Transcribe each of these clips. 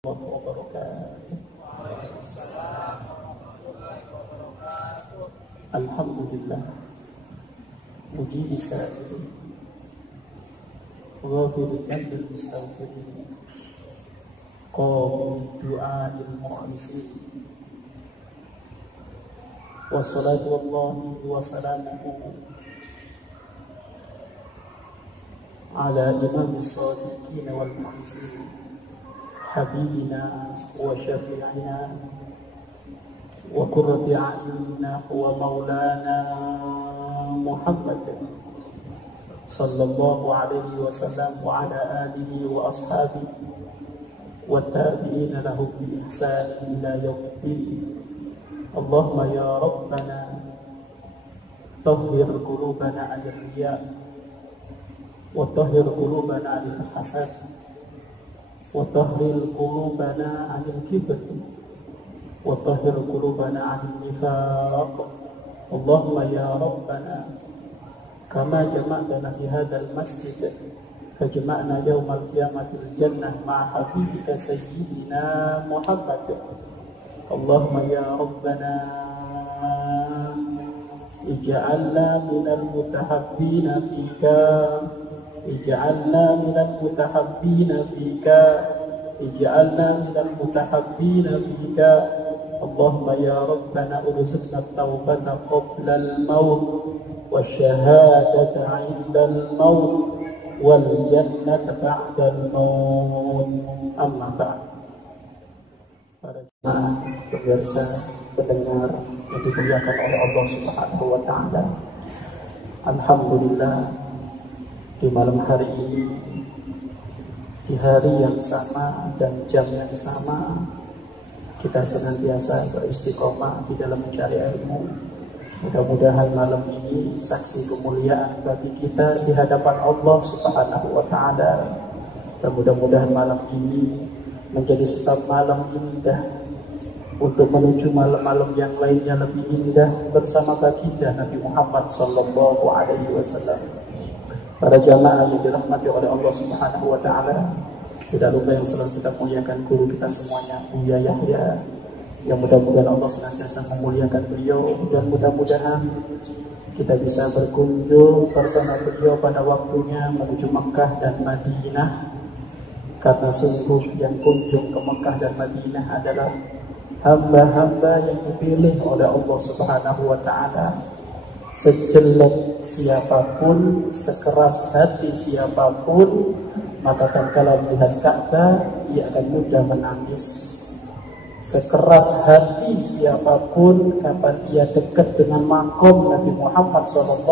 Wabarakatuh. Alhamdulillah, puji bisa Ghafir dzambil mustaghfirin, qabil du'ail mukhlisin, wassalatu wallahi wassalamuhu ala imamis shadiqin wal mukhlisin, habibina wa syafi'ina wa qurrati a'yunina wa maulana Muhammad sallallahu alaihi wasallam wa ala alihi wa ashabihi wa tabi'ina lahum bi ihsan ila yaumiddin. Allahumma ya rabbana tahhir qulubana 'anil riya wa tahhir qulubana 'anil hasad wa tahhir qulubana 'anil kibr wa tahhir qulubana 'anil nifaq. Allahumma ya rabbana kama jama'tana fi hadzal masjid fajma'na yaumal qiyamatil jannah ma'a habibika sayyidina Muhammad. Allahumma ya rabbana ij'alna minal mutahabbina fika, ij'alna minal mutahabbina fika, ij'alna minal mutahabbina fika. Allahumma ya rabbana urzuqna at-taubata qabla al-maut wasyahadata 'inda al-maut wal jannata ba'da al-maut. Amma ba'd. Para jemaah pemirsa pendengar yang dimuliakan oleh Allah Subhanahu wa taala. Alhamdulillah, di malam hari ini, di hari yang sama dan jam yang sama, kita senantiasa beristiqomah di dalam mencari ilmu. Mudah-mudahan malam ini saksi kemuliaan bagi kita di hadapan Allah Subhanahu wa taala. Dan mudah-mudahan malam ini menjadi sebab malam indah untuk menuju malam-malam yang lainnya lebih indah bersama baginda Nabi Muhammad sallallahu alaihi wasallam. Para jamaah yang dirahmati oleh Allah Subhanahu wa taala, tidak lupa yang selalu kita muliakan guru kita semuanya, Buya Yahya, yang mudah-mudahan Allah senantiasa memuliakan beliau, dan mudah-mudahan kita bisa berkunjung bersama beliau pada waktunya menuju Mekah dan Madinah, karena sungguh yang kunjung ke Mekah dan Madinah adalah hamba-hamba yang dipilih oleh Allah Subhanahu wa taala. Sejelek siapapun, sekeras hati siapapun, maka tatkala melihat Ka'bah ia akan mudah menangis. Sekeras hati siapapun, kapan ia dekat dengan makom Nabi Muhammad SAW,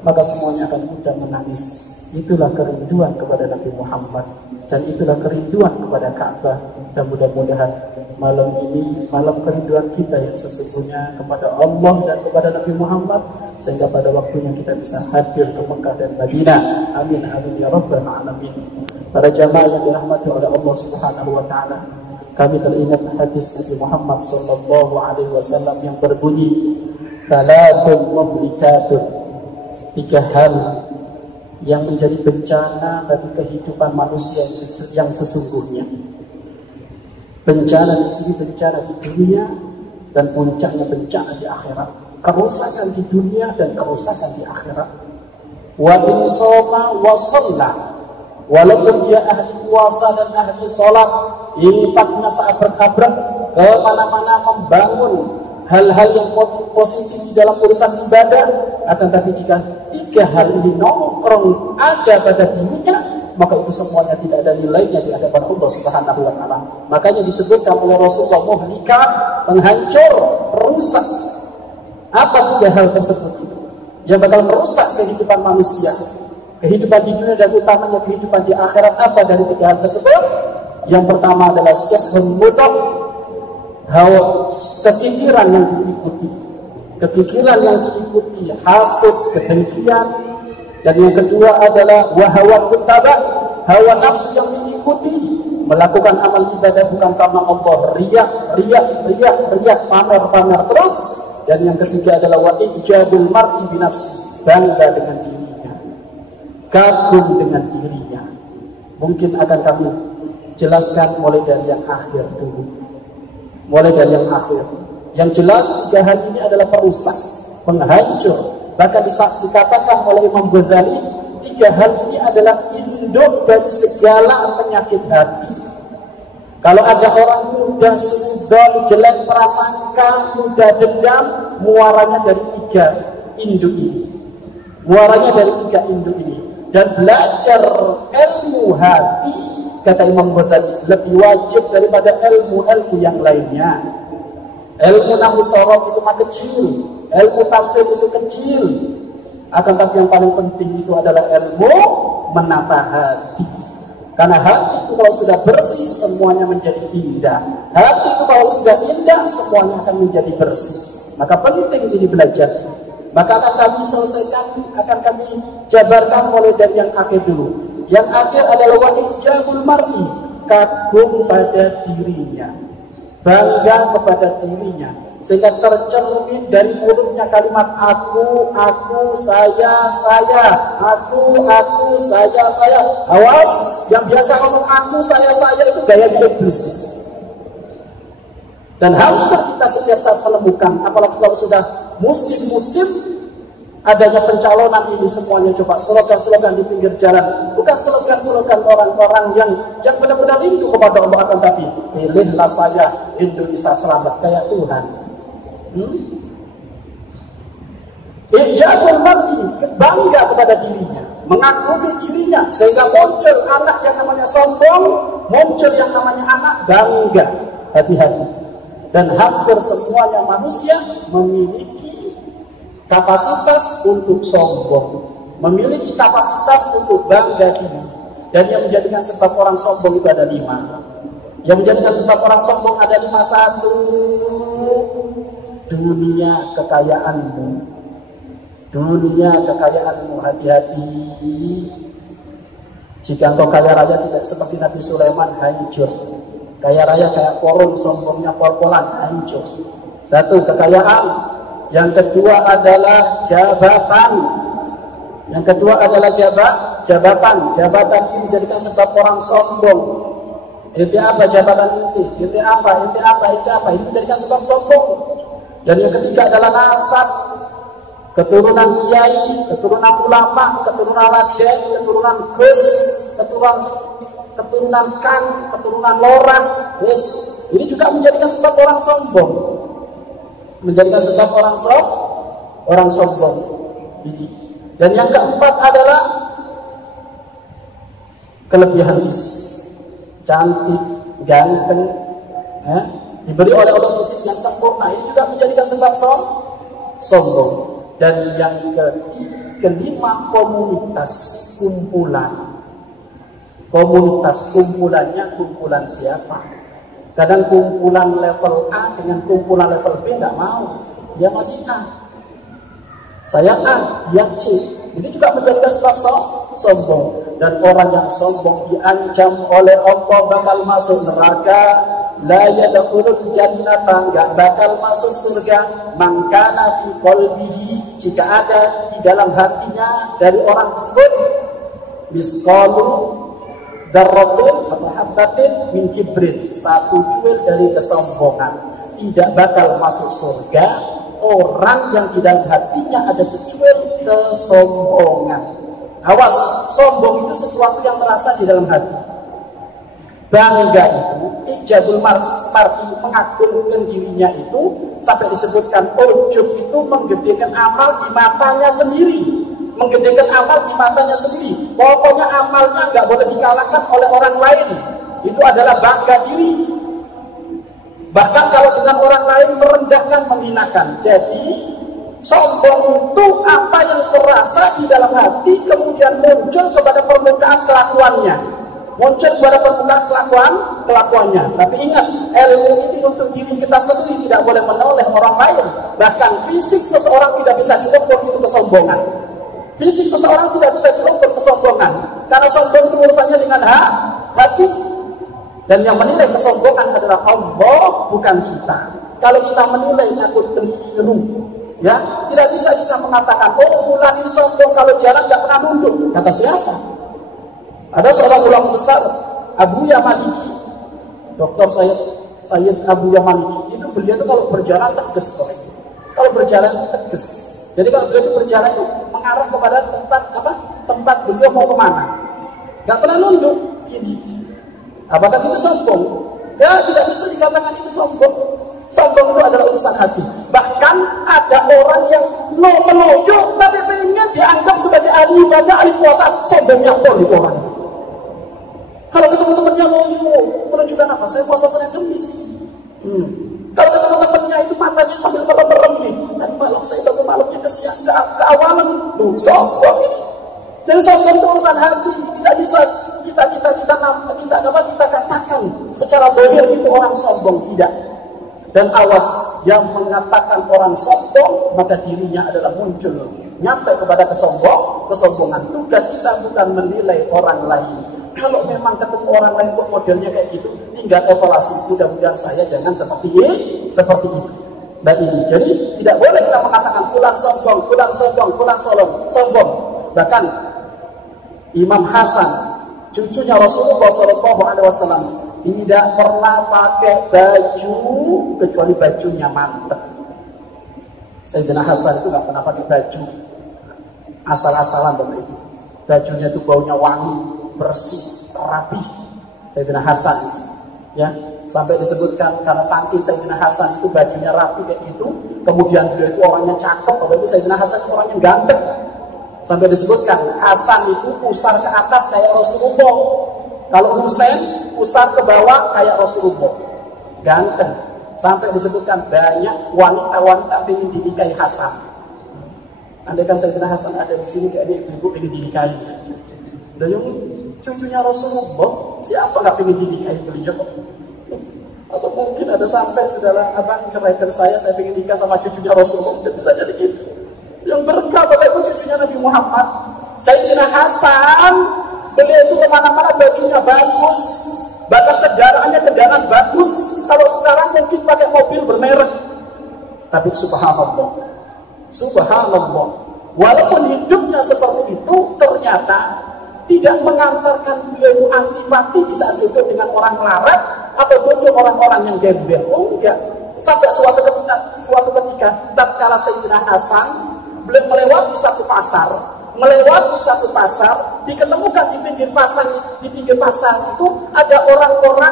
maka semuanya akan mudah menangis. Itulah kerinduan kepada Nabi Muhammad, dan itulah kerinduan kepada Ka'bah. Dan mudah-mudahan malam ini malam kerinduan kita yang sesungguhnya kepada Allah dan kepada Nabi Muhammad, sehingga pada waktunya kita bisa hadir ke Mekah dan Madinah. Amin amin ya rabbal alamin. Para jamaah yang dirahmati oleh Allah Subhanahu wa taala, kami teringat hadis Nabi Muhammad sallallahu alaihi wasallam yang berbunyi, "Salatun muhlikatun." Tiga hal yang menjadi bencana bagi kehidupan manusia yang sesungguhnya. Bencana di sini bencana di dunia, dan puncaknya bencana di akhirat. Kerusakan di dunia dan kerusakan di akhirat. Wa in shoma wa shalla, walaupun dia ahli puasa dan ahli sholat, infaknya saat bertabrak ke mana-mana membangun hal-hal yang positif di dalam urusan ibadah, akan tapi jika tiga hal ini nongkrong ada pada dirinya, maka itu semuanya tidak ada nilainya di hadapan Allah Subhanahu wa taala. Makanya disebutkan oleh Rasulullah, muhlikat, penghancur, perusak. Apa tiga hal tersebut itu yang bakal merusak kehidupan manusia, kehidupan di dunia dan utamanya kehidupan di akhirat? Apa dari tiga hal tersebut? Yang pertama adalah syahwun mutlak, hawa, kekikiran yang diikuti, kekikiran yang diikuti, hasud, kedengkian. Dan yang kedua adalah wahawat kutabah, hawa nafsu yang diikuti, melakukan amal ibadah bukan karena Allah, riak, pamer terus. Dan yang ketiga adalah wa ijabul mar'i binafsi, bangga dengan dirinya, kagum dengan dirinya. Mungkin akan kami jelaskan mulai dari yang akhir dulu. Mulai dari yang akhir. Yang jelas 3 hal ini adalah perusak, penghancur. Bahkan dikatakan oleh Imam Ghazali, 3 hal ini adalah induk dari segala penyakit hati. Kalau ada orang mudah suudzon, jelek prasangka, mudah dendam, muaranya dari 3 induk ini. Muaranya dari 3 induk ini. Dan belajar ilmu hati, kata Imam Ghazali, lebih wajib daripada ilmu-ilmu yang lainnya. Ilmu nahwu sorof itu mah kecil, ilmu tafsir itu kecil. Akan tapi yang paling penting itu adalah ilmu menata hati. Karena hati itu kalau sudah bersih, semuanya menjadi indah. Hati itu kalau sudah indah, semuanya akan menjadi bersih. Maka penting ini belajar. Maka akan kami selesaikan, akan kami jabarkan mulai dari yang akhir dulu. Yang akhir adalah wa ijabul mar'i, kagum pada dirinya, bangga kepada dirinya, sehingga tercermin dari mulutnya kalimat aku, saya, aku, saya. Awas, yang biasa ngomong aku, saya itu gaya iblis. Dan hampir kita setiap saat menemukan, apalagi kalau sudah musim-musim adanya pencalonan ini, semuanya coba slogan-slogan di pinggir jalan. Bukan slogan-slogan orang-orang yang benar-benar rindu kepada Allah, akan tapi pilihlah saya, Indonesia selamat kayak Tuhan. Ijabul mar'i, bangga kepada dirinya, mengagumi dirinya, sehingga muncul anak yang namanya sombong, muncul yang namanya anak bangga. Hati-hati. Dan hampir semuanya manusia memiliki kapasitas untuk sombong, memiliki kapasitas untuk bangga diri. Dan yang menjadikan sebab orang sombong itu ada 5. Yang menjadikan sebab orang sombong ada 5. 1, dunia kekayaanmu. Dunia kekayaanmu, hati-hati. Jika engkau kaya raya tidak seperti Nabi Sulaiman, hancur. Kaya raya kayak korun, sombongnya porpolan, hancur. 1, kekayaan. Yang kedua adalah jabatan. Yang kedua adalah jabatan. Jabatan ini menjadikan sebab orang sombong. Inti apa jabatan inti? Inti apa? Ini menjadikan sebab sombong. Dan yang ketiga adalah nasab. Keturunan kiai, keturunan ulama, keturunan raden, keturunan gus, keturunan kang, keturunan lorah. Yes. Ini juga menjadikan sebab orang sombong. Menjadikan sebab orang sombong. Dan yang keempat adalah kelebihan fisik, cantik, ganteng, ya, diberi oleh Allah fisik yang sempurna. Ini juga menjadikan sebab sombong. Dan yang kelima, komunitas, kumpulan. Komunitas, kumpulannya kumpulan siapa? Kadang kumpulan level A dengan kumpulan level B nggak mau, dia masih A. Saya A, dia C. Ini juga menjadikan sebab sombong. Dan orang yang sombong diancam oleh Allah bakal masuk neraka. La yadkhulul jannata, enggak bakal masuk surga. Man kana fi qalbihi, jika ada di dalam hatinya dari orang tersebut misqalu darratin atau habbatin min kibrin, 1 cuil dari kesombongan, tidak bakal masuk surga orang yang di dalam hatinya ada secuil kesombongan. Awas, sombong itu sesuatu yang terasa di dalam hati. Bangga itu, ijabul mar'i, mengagungkan dirinya itu, sampai disebutkan ujub itu menggedekan amal di matanya sendiri. Menggedekan amal di matanya sendiri. Pokoknya amalnya nggak boleh dikalahkan oleh orang lain. Itu adalah bangga diri. Bahkan kalau dengan orang lain merendahkan, menghinakan. Jadi sombong itu apa yang terasa di dalam hati kemudian muncul kepada permukaan kelakuannya. Muncul kepada permukaan kelakuannya. Tapi ingat, ilmu ini untuk diri kita sendiri, tidak boleh menoleh orang lain. Bahkan fisik seseorang tidak bisa diukur, itu kesombongan. Fisik seseorang tidak bisa diukur kesombongan. Karena sombong itu urusannya dengan hati. Dan yang menilai kesombongan adalah Allah, bukan kita. Kalau kita menilai, aku keliru. Ya, tidak bisa kita mengatakan, oh fulan ini sombong, kalau jalan nggak pernah nunduk. Kata siapa? Ada seorang ulama besar Abu Yamaliki, Dr. Sayyid Abu Yamaliki itu beliau itu kalau berjalan tegas kok. Kalau berjalan itu tegas. Jadi kalau beliau itu berjalan itu mengarah kepada tempat beliau mau kemana. Gak pernah nunduk gini. Apakah itu sombong? Ya tidak bisa dikatakan itu sombong. Sombong itu adalah urusan hati. Bahkan ada orang yang menunjuk tapi pengen dianggap sebagai ahli ibadah, ahli puasa. Sombongnya pun itu orang itu. Kalau ketemu temannya loyo, menunjukkan apa? Saya puasa Senin Kamis. Kalau ketemu temannya itu matanya sambil merem-merem nih. Tadi malam saya bangun malamnya ke awalan. Sombong ini. Jadi sombong itu urusan hati. Tidak bisa kita katakan secara dohir itu orang sombong, tidak. Dan awas, yang mengatakan orang sombong, maka dirinya adalah muncul nyampe kepada kesombongan. Tugas kita bukan menilai orang lain. Kalau memang ketemu orang lain kok modelnya kayak gitu, tinggal evaluasi. Mudah-mudahan saya jangan seperti itu. Dan ini, jadi tidak boleh kita mengatakan fulan sombong. Bahkan Imam Hasan, cucunya Rasulullah SAW, tidak pernah pakai baju kecuali bajunya mantap. Sayyidina Hasan itu nggak pernah pakai baju asal-asalan, Bapak Ibu. Bajunya itu baunya wangi, bersih, rapi. Sayyidina Hasan, ya, sampai disebutkan karena saking Sayyidina Hasan itu bajunya rapi kayak gitu, kemudian beliau itu orangnya cakep. Bapak Ibu, Sayyidina Hasan itu orangnya ganteng. Sampai disebutkan Hasan itu pusar ke atas kayak Rasulullah. Kalau Husain pusar ke bawah kayak Rasulullah. Ganteng. Sampai disebutkan banyak wanita-wanita ingin dinikahi Hasan. Andai kan Sayyidina Hasan ada di sini, kayak ibu ingin dinikahi. Dan yang cucunya Rasulullah, siapa nggak ingin dinikahi beliau? Atau mungkin ada sampai saudara abang ceraikan saya ingin nikah sama cucunya Rasulullah. Tidak bisa jadi gitu. Yang berkah Bapak Ibu cucunya Nabi Muhammad. Sayyidina Hasan, beliau itu kemana-mana bajunya bagus, bahkan kendaraannya kendaraan bagus. Kalau sekarang mungkin pakai mobil bermerek, tapi subhanallah, walaupun hidupnya seperti itu, ternyata tidak mengantarkan beliau itu antipati di saat duduk dengan orang melarat atau duduk orang-orang yang gembel. Oh enggak. Sampai suatu ketika tatkala Sayyidina Hasan beliau melewati satu pasar, diketemukan di pinggir pasar itu ada orang-orang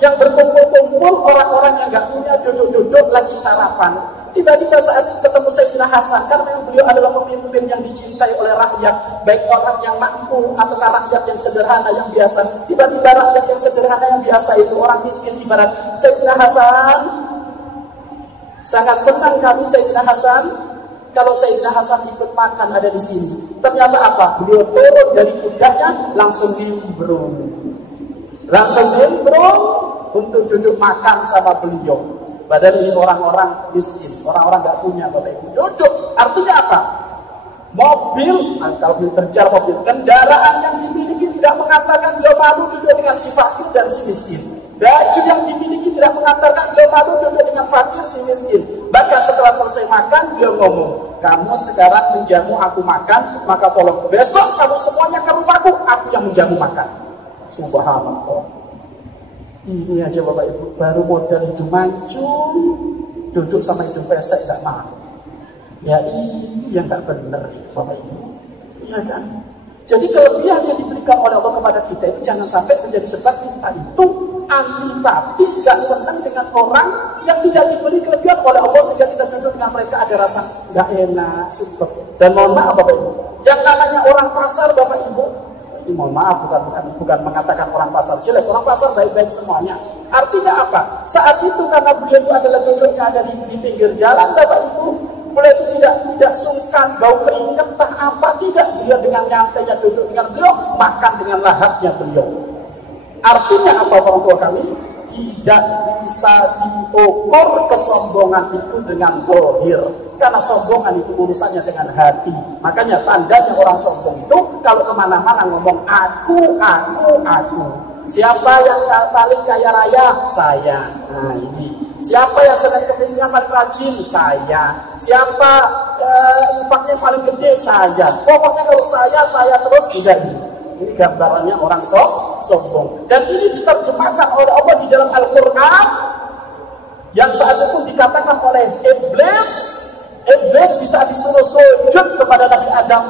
yang berkumpul-kumpul, orang-orang yang nggak punya duduk-duduk lagi sarapan. Tiba-tiba saat ketemu Sayyidina Hasan, karena memang beliau adalah pemimpin yang dicintai oleh rakyat, baik orang yang mampu atau rakyat yang sederhana yang biasa. Tiba-tiba rakyat yang sederhana yang biasa itu orang miskin ibarat Sayyidina Hasan. Sangat senang kami Sayyidina Hasan kalau Sayyidina Hasan ikut makan ada di sini. Ternyata apa? Beliau turun dari kudanya langsung nimbrung untuk duduk makan sama beliau. Padahal ini orang-orang miskin, orang-orang gak punya, Bapak Ibu. Duduk, artinya apa? Mobil, kalau terjar mobil, kendaraan yang dimiliki tidak mengatakan beliau malu duduk dengan si fakir dan si miskin. Baju yang dimiliki tidak mengatakan beliau malu duduk dengan fakir si miskin. Bahkan setelah selesai makan, beliau ngomong, kamu sekarang menjamu aku makan, maka tolong besok kamu semuanya ke rumahku, aku yang menjamu makan. Subhanallah. Ini aja Bapak Ibu, baru modal hidup mancung, duduk sama hidup pesek gak mau. Ya ini yang gak benar Bapak Ibu. Iya kan? Jadi kelebihan yang diberikan oleh Allah kepada kita itu jangan sampai menjadi sebab kita itu antipati, gak senang dengan orang yang tidak diberi kelebihan oleh Allah sehingga kita duduk dengan mereka ada rasa gak enak, susah. Dan mohon maaf Bapak Ibu, yang namanya orang pasar Bapak Ibu, ini mohon maaf bukan mengatakan orang pasar jelek, orang pasar baik-baik semuanya. Artinya apa? Saat itu karena beliau itu adalah duduknya ada di pinggir jalan Bapak Ibu, beliau itu tidak sungkan bau keringat entah apa, tidak, beliau dengan nyantainya duduk dengan beliau, makan dengan lahapnya beliau. Artinya apa orang tua kami? Tidak bisa diukur kesombongan itu dengan zahir. Karena sombongan itu urusannya dengan hati. Makanya tandanya orang sombong itu kalau kemana-mana ngomong aku. Siapa yang paling kaya raya? Saya. Nah ini. Siapa yang sedang kemiskinan paling rajin? Saya. Siapa infaknya paling gede? Saya. Pokoknya kalau saya terus tidak ini. Ini gambarannya orang sombong. Dan ini diterjemahkan oleh Allah di dalam Al-Quran, yang saat itu dikatakan oleh Iblis di saat disuruh sujud kepada Nabi Adam,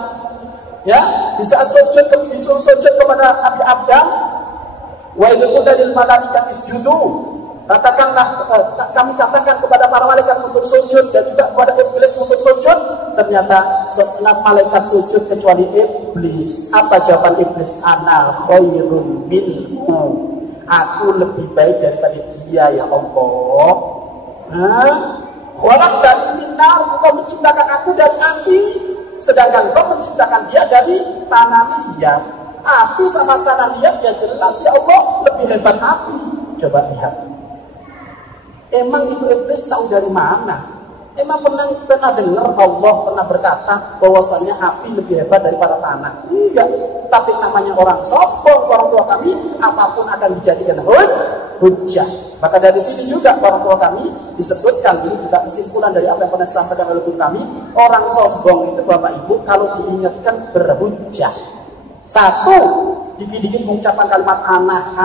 ya, di saat disuruh sujud kepada Nabi Adam, wa idh qulna lil malaikati isjudu, katakanlah, kami katakan kepada para malaikat untuk sujud, dan juga kepada Iblis untuk sujud. Ternyata setelah malaikat sujud kecuali Iblis. Apa jawaban Iblis? Ana khairun minhu, aku lebih baik daripada dia, ya Allah. Khalaqtani min nar, engkau menciptakan aku dari api, sedangkan engkau menciptakan dia dari tanah liat. Api sama tanah liat, ya jelas ya Allah lebih hebat api. Coba lihat. Emang itu Iblis tahu dari mana? Emang pernah dengar Allah pernah berkata bahwasanya api lebih hebat daripada tanah? Enggak. Tapi namanya orang sombong, orang tua kami apapun akan dijadikan hujah. Maka dari sini juga orang tua kami disebutkan, ini juga kesimpulan dari apa yang pernah disampaikan oleh guru kami, orang sombong itu Bapak Ibu kalau diingatkan berhujah. Satu, dikit-dikit mengucapkan kalimat anak,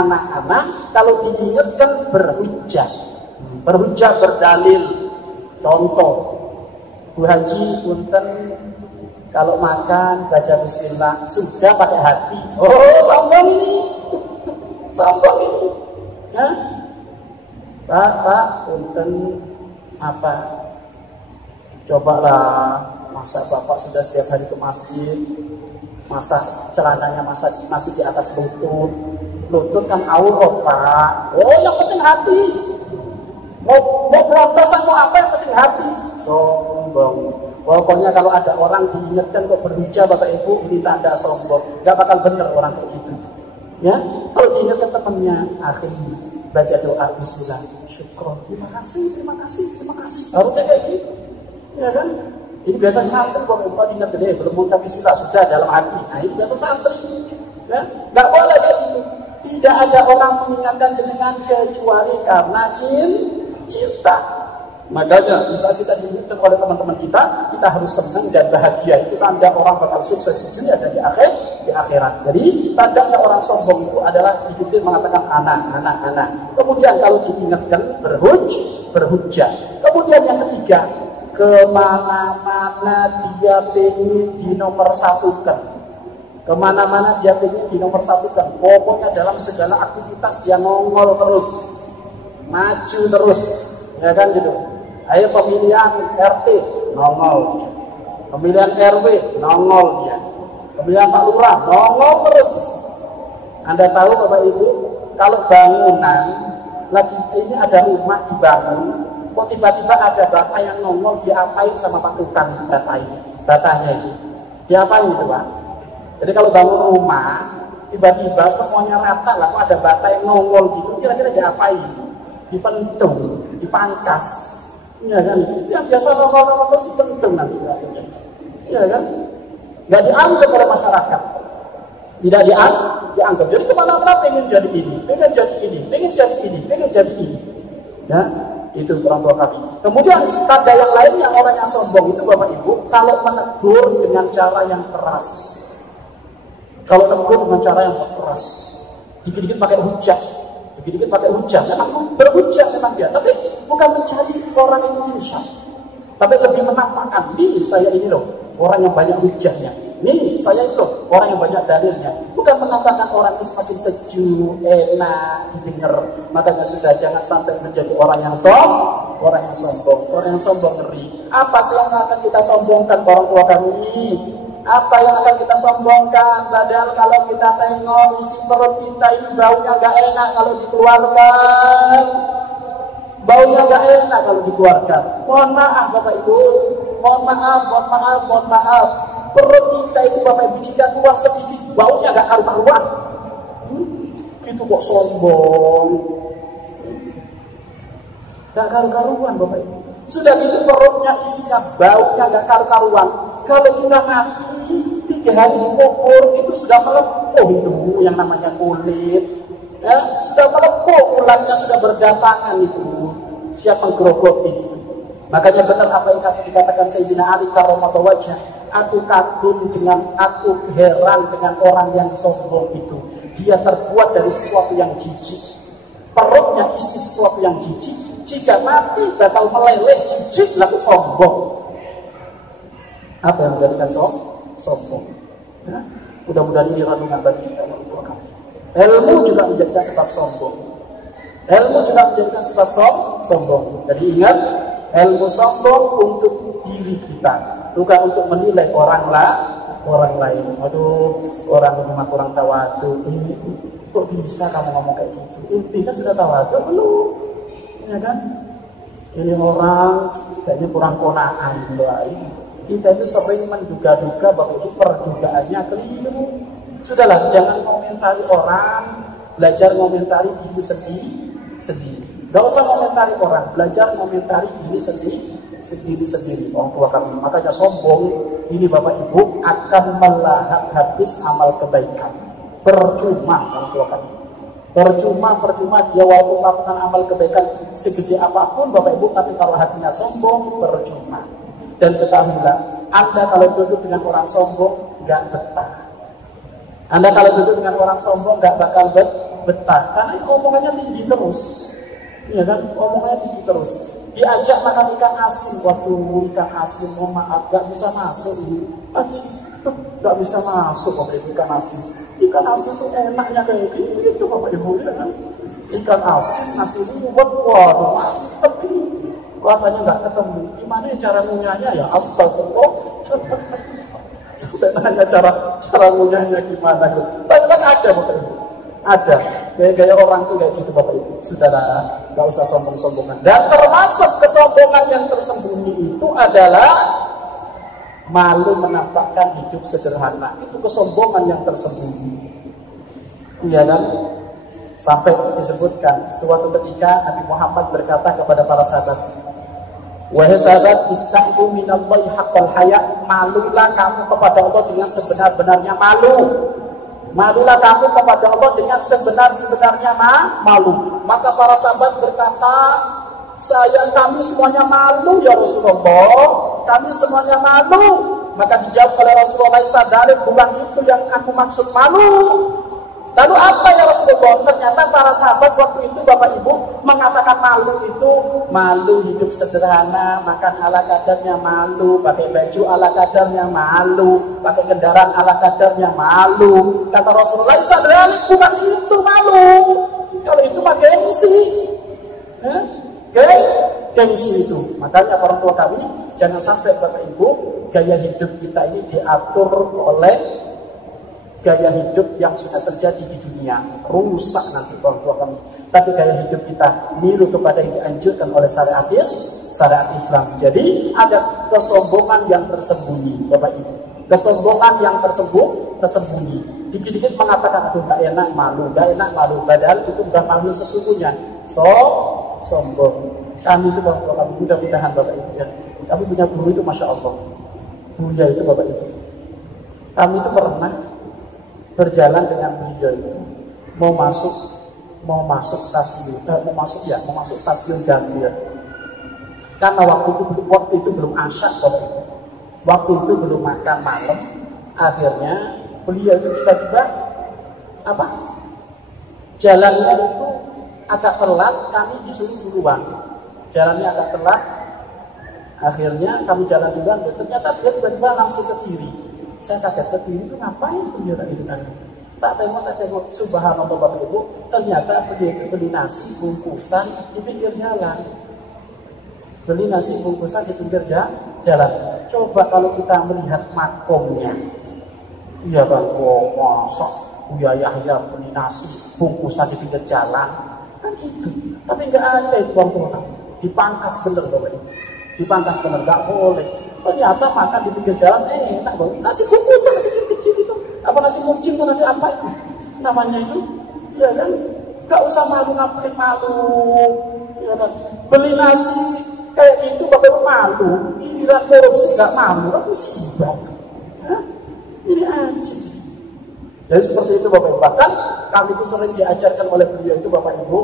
kalau diingatkan berhujah. Berhujah, berdalil. Contoh, Bu Haji punten kalau makan baca bismillah sudah pakai hati. Oh, sombong ini. Sombong ini. Ya? Pak, punten apa? Cobalah, masa Bapak sudah setiap hari ke masjid, masa celananya masih di atas lutut kan aurat, Pak. Oh, yang penting hati. Mau protes mau apa, yang penting hati. Sombong. Pokoknya kalau ada orang diingatkan kok berhujah Bapak Ibu, ini tanda sombong. Gak bakal bener orang kayak gitu. Ya, kalau diingatkan temannya, akhirnya baca doa bismillah, syukur, terima kasih. Harusnya kayak gitu. Ya kan? Ini biasa santri Bapak Ibu diingat gede, belum mengucap bismillah sudah dalam hati. Nah, ini biasa santri. Ya, gak boleh kayak gitu. Tidak ada orang mengingatkan jenengan kecuali karena cinta. Makanya bisa kita diingatkan oleh teman-teman kita harus senang dan bahagia. Itu tanda orang bakal sukses di dunia dan di akhirat. Jadi tandanya orang sombong itu adalah hidupnya mengatakan anak. Kemudian kalau diingatkan berhujah. Kemudian yang ketiga, kemana-mana dia pengen dinomorsatukan. Kemana-mana dia pengen dinomorsatukan. Pokoknya dalam segala aktivitas dia nongol terus, maju terus, ya kan gitu. Ayo pemilihan RT nongol, pemilihan RW nongol dia, pemilihan Pak Lurah nongol terus. Anda tahu Bapak Ibu, kalau bangunan lagi ini ada rumah dibangun, kok tiba-tiba ada bata yang nongol, diapain sama Pak tukang batanya itu? Diapain itu Pak? Jadi kalau bangun rumah, tiba-tiba semuanya rata lah, kok ada bata yang nongol gitu, kira-kira diapain? Dipentung, dipangkas. Ya kan, yang biasa nongol terus dipentung nanti, ya kan, nggak dianggap oleh masyarakat, tidak dianggap. Jadi kemana-mana pengen jadi ini, pengen jadi ini, ya itu orang tua kami. Kemudian tanda yang lainnya orang yang sombong itu Bapak Ibu, kalau menegur dengan cara yang keras, dikit-dikit pakai hujah. Memang berhujah memang dia, tapi bukan mencari orang itu insya, tapi lebih menampakkan, nih saya ini loh orang yang banyak hujahnya, nih saya itu loh orang yang banyak dalilnya, bukan menampakkan orang itu semakin sejuk, enak didengar. Makanya sudah jangan sampai menjadi orang yang sombong, orang yang sombong ngeri. Apa sih yang akan kita sombongkan orang tua kami? Apa yang akan kita sombongkan? Padahal kalau kita tengok isi perut kita ini baunya gak enak kalau dikeluarkan. Mohon maaf Bapak Ibu. Mohon maaf. Perut kita itu Bapak Ibu jika keluar sedikit baunya gak karu-karuan. Gitu kok sombong. Gak karu-karuan Bapak Ibu. Sudah gitu perutnya isinya baunya gak karu-karuan. Kalau kita mati 3 hari dikubur itu sudah melepuh itu yang namanya kulit, ya sudah melepuh, ulatnya sudah berdatangan itu. Siapa grogoti itu? Makanya benar apa yang dikatakan Sayyidina Ali karramallahu wajhah, aku heran dengan orang yang sombong itu. dia terbuat dari sesuatu yang jijik, perutnya isi sesuatu yang jijik, jika mati bakal meleleh jijik lalu sombong. Apa yang menjadikan sombong? Ya? Mudah-mudahan ini renungan bagi kita. Ilmu juga menjadikan sebab sombong. Ilmu juga menjadikan sebab sombong. Jadi ingat, ilmu sombong untuk diri kita, bukan untuk menilai orang lain. Aduh, orang rumah kurang tawadu. Ini kok bisa kamu ngomong kayak gitu? Intinya sudah tawadu belum? Ya kan? Ini orang kayaknya kurang konaan. Kita itu sering menduga-duga bahwa itu perdugaannya keliru. Sudahlah, jangan komentari orang, belajar komentari diri sendiri. Gak usah komentari orang, belajar komentari diri sendiri. Orang tua kami, makanya sombong ini Bapak Ibu akan melahap habis amal kebaikan. Percuma orang tua kami. Percuma dia walaupun melakukan amal kebaikan segede apapun Bapak Ibu, tapi kalau hatinya sombong, percuma. Dan ketahuilah, Anda kalau duduk dengan orang sombong gak betah. Anda kalau duduk dengan orang sombong gak bakal betah, karena omongannya tinggi terus. Iya kan, omongannya tinggi terus. Diajak makan ikan asin, waktu ikan asin, mohon maaf, gak bisa masuk ini. Gak bisa masuk Bapak Ibu ikan asin. Ikan asin itu enaknya kayak gitu Bapak Ibu, ya kan? Ikan asin, nasi liwet, waduh mantep ini. Katanya nggak ketemu. Gimana ya cara ngunyahnya ya? Astagfirullah. Sampai nanya cara ngunyahnya gimana gitu. Tapi kan ada Bapak Ibu. Ada. Gaya-gaya orang tuh kayak gitu Bapak Ibu. Sudahlah, nggak usah sombong-sombongan. Dan termasuk kesombongan yang tersembunyi itu adalah malu menampakkan hidup sederhana. Itu kesombongan yang tersembunyi. Iya kan? Sampai disebutkan suatu ketika Nabi Muhammad berkata kepada para sahabat, wahai sahabat, istahyu minallahi haqqal haya, malulah kamu kepada Allah dengan sebenar-benarnya malu. Malulah kamu kepada Allah dengan sebenar-benarnya malu. Maka para sahabat berkata, kami semuanya malu ya Rasulullah, kami semuanya malu. Maka dijawab oleh Rasulullah, sadalik, bukan itu yang aku maksud malu. Lalu apa ya Rasulullah? Ternyata para sahabat waktu itu Bapak Ibu mengatakan malu itu malu hidup sederhana, makan ala kadarnya malu, pakai baju ala kadarnya malu, pakai kendaraan ala kadarnya malu. Kata Rasulullah, sadari bukan itu malu. Kalau itu mah gengsi. Gengsi itu. Makanya orang tua kami jangan sampai Bapak Ibu gaya hidup kita ini diatur oleh gaya hidup yang sudah terjadi di dunia, rusak nanti orang tua kami. Tapi gaya hidup kita niru kepada yang dianjurkan oleh syariat Islam. Jadi ada kesombongan yang tersembunyi, Bapak Ibu. Kesombongan yang tersembunyi. Dikit-dikit mengatakan aduh gak enak malu. Padahal itu bukan malu sesungguhnya. Sombong. Kami itu orang tua kami, mudah-mudahan Bapak Ibu ya. Kami punya guru itu Masya Allah. Buya itu Bapak Ibu. Kami itu pernah berjalan dengan beliau itu mau masuk stasiun Gambir. Karena waktu itu belum asyak Bapak Ibu. Waktu itu belum makan malam. Akhirnya beliau itu tiba-tiba jalannya itu agak telat, kami disuruh duluan. Jalannya agak telat. Akhirnya kami jalan duluan, ternyata dia tiba-tiba langsung ke kiri. Saya kaget, ke kiri itu ngapain beliau gitu kan? Tak tengok, subhanallah Bapak Ibu, ternyata beliau itu beli nasi bungkusan di pinggir jalan. Beli nasi bungkusan di pinggir jalan. Coba kalau kita melihat makomnya, iya kan, masa Buya Yahya beli nasi bungkusan di pinggir jalan, kan gitu. Tapi nggak ada itu orang, dipangkas bener Bapak Ibu, dipangkas bener, nggak boleh. Ternyata makan di pinggir jalan enak banget. Nasi bungkusan kecil-kecil itu. Apa nasi muncul, nasi apa itu? Namanya itu, ya kan? Gak usah malu, ngapain malu? Ya kan? Beli nasi kayak gitu, Bapak malu. Giliran korupsi gak malu, kan musibah. Ini aja. Jadi seperti itu Bapak Ibu. Bahkan kami itu sering diajarkan oleh beliau itu Bapak Ibu.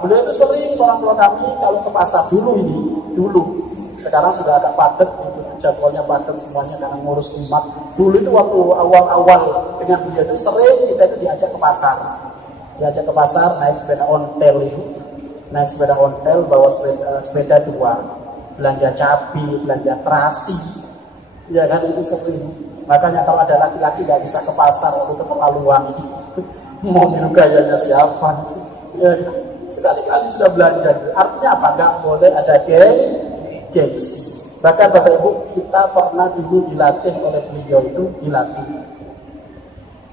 Beliau itu sering orang tua kami kalau ke pasar dulu Sekarang sudah agak padat, itu jadwalnya padat semuanya karena ngurus umat. Dulu itu waktu awal-awal dengan beliau itu sering kita itu diajak ke pasar. Diajak ke pasar, naik sepeda ontel itu. Naik sepeda ontel, bawa sepeda dua. Belanja cabai, belanja terasi. Ya kan, itu sering. Makanya kalau ada laki-laki gak bisa ke pasar, itu keterlaluan. Mau niru gayanya siapa? Ya, sekali-kali sudah belanja. Artinya apa? Gak boleh ada gengsi. Bahkan Bapak Ibu, kita pernah dulu dilatih oleh beliau itu, dilatih.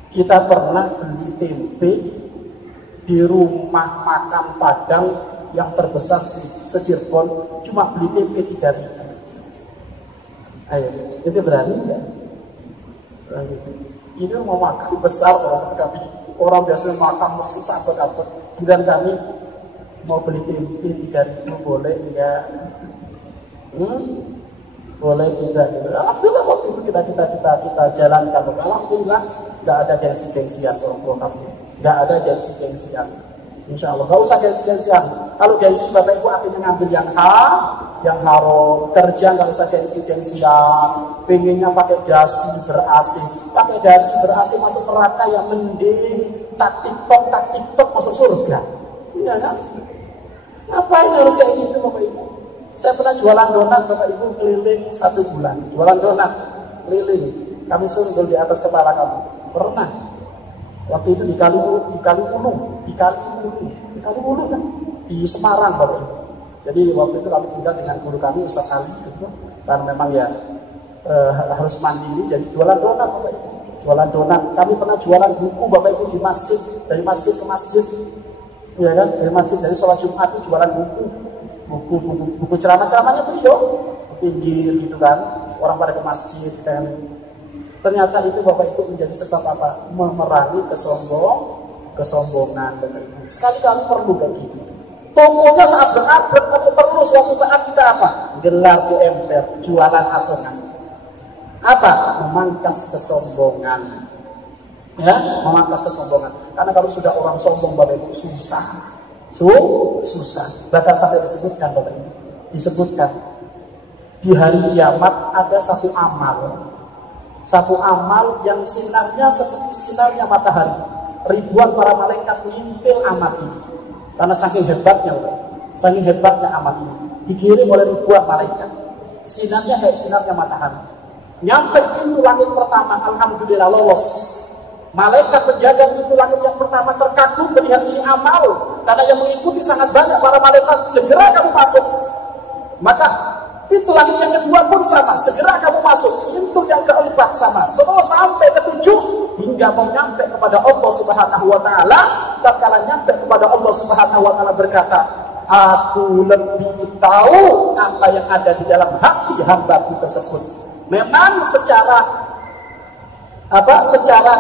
Kita pernah beli tempe di rumah makan Padang yang terbesar se-Cirebon, cuma beli tempe 3.000. Ayo, itu berani enggak? Ini mau makan besar orang kami. Orang biasanya makan mesti sabet-sabet. Giliran kami mau beli tempe 3.000 boleh enggak? Boleh tidak gitu. Alhamdulillah waktu itu kita jalankan. Alhamdulillah nggak ada gengsi-gengsian orang tua kami. Nggak ada gengsi-gengsian. Insya Allah nggak usah gengsi-gengsian. Kalau gengsi Bapak Ibu akhirnya ngambil yang haram, kerja nggak usah gengsi-gengsian. Pengennya pakai dasi ber-AC masuk neraka yang mending tak TikTok masuk surga. Iya kan? Ngapain harus kayak gitu Bapak Ibu? Saya pernah jualan donat Bapak Ibu keliling 1 bulan. Jualan donat keliling. Kami sunggul di atas kepala kamu. Pernah. Waktu itu di Kaliwulu kan, di Semarang Bapak Ibu. Jadi waktu itu kami tinggal dengan guru kami Ustaz Ali gitu. Karena memang ya harus mandiri, jadi jualan donat Bapak Ibu. Jualan donat. Kami pernah jualan buku Bapak Ibu di masjid, dari masjid ke masjid. Ya kan? Dari masjid, dari sholat Jumat itu jualan buku ceramahnya beliau pinggir gitu kan, orang pada ke masjid kan. Ternyata itu Bapak Ibu menjadi sebab apa? Memerangi kesombongan Bapak Ibu. Sekali-kali perlu kayak gitu. Tokonya saat berabad, tapi perlu suatu saat kita apa? Gelar di ember, jualan asongan. Apa? Memangkas kesombongan. Ya, memangkas kesombongan. Karena kalau sudah orang sombong Bapak Ibu susah. Bahkan sampai disebutkan Bapak Ibu, disebutkan di hari kiamat ada satu amal yang sinarnya seperti sinarnya matahari. Ribuan para malaikat mengintil amal ini karena saking hebatnya amal ini, dikirim oleh ribuan malaikat. Sinarnya kayak sinarnya matahari. Nyampe pintu langit pertama, alhamdulillah lolos. Malaikat penjaga pintu langit yang pertama terkagum melihat ini amal, karena yang mengikuti sangat banyak para malaikat. Segera kamu masuk. Maka pintu langit yang kedua pun sama, segera kamu masuk. Pintu yang keempat sama, semua sampai ke-7 hingga mau nyampe kepada Allah Subhanahu wa taala. Tatkala nyampe kepada Allah Subhanahu wa taala berkata, aku lebih tahu apa yang ada di dalam hati hamba-Ku tersebut. Memang secara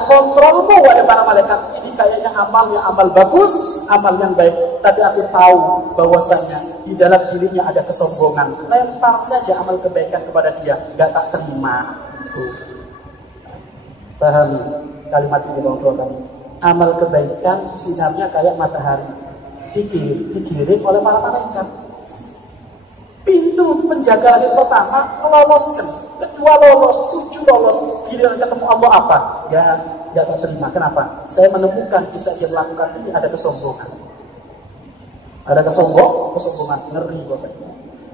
kontrolmu wahai para malaikat, ini kayaknya amalnya amal bagus, amal yang baik, tapi aku tahu bahwasanya di dalam dirinya ada kesombongan. Lempar saja amal kebaikan kepada dia, gak tak terima. Pahami kalimat ini orang tua kami. Amal kebaikan sinarnya kayak matahari, dikirim oleh para malaikat. Pintu penjaga langit pertama meloloskan, kedua lolos, 7 lolos. Giliran ketemu Allah apa? Ya tak terima. Kenapa? Saya menemukan kisah yang melakukan ini ada kesombongan. Ada kesombongan, ngeri Bapak Ibu.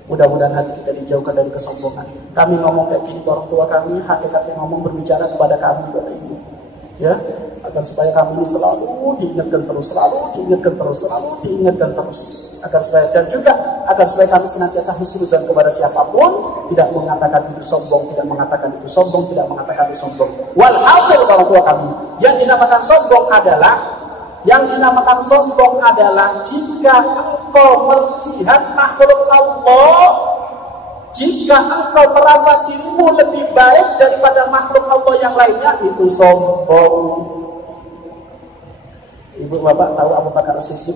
Mudah-mudahan hati kita dijauhkan dari kesombongan. Kami ngomong kayak gini orang tua kami, hakikatnya ngomong berbicara kepada kami Bapak Ibu. Ya, agar supaya kami ini selalu diingatkan terus, agar supaya kami senantiasa husnudzon kepada siapapun, tidak mengatakan itu sombong, tidak mengatakan itu sombong. Walhasil orang tua kami, yang dinamakan sombong adalah jika engkau melihat makhluk Allah, jika engkau merasa dirimu lebih baik daripada makhluk Allah yang lainnya, itu sombong. Ibu bapak tahu Abu Bakar As-Siddiq?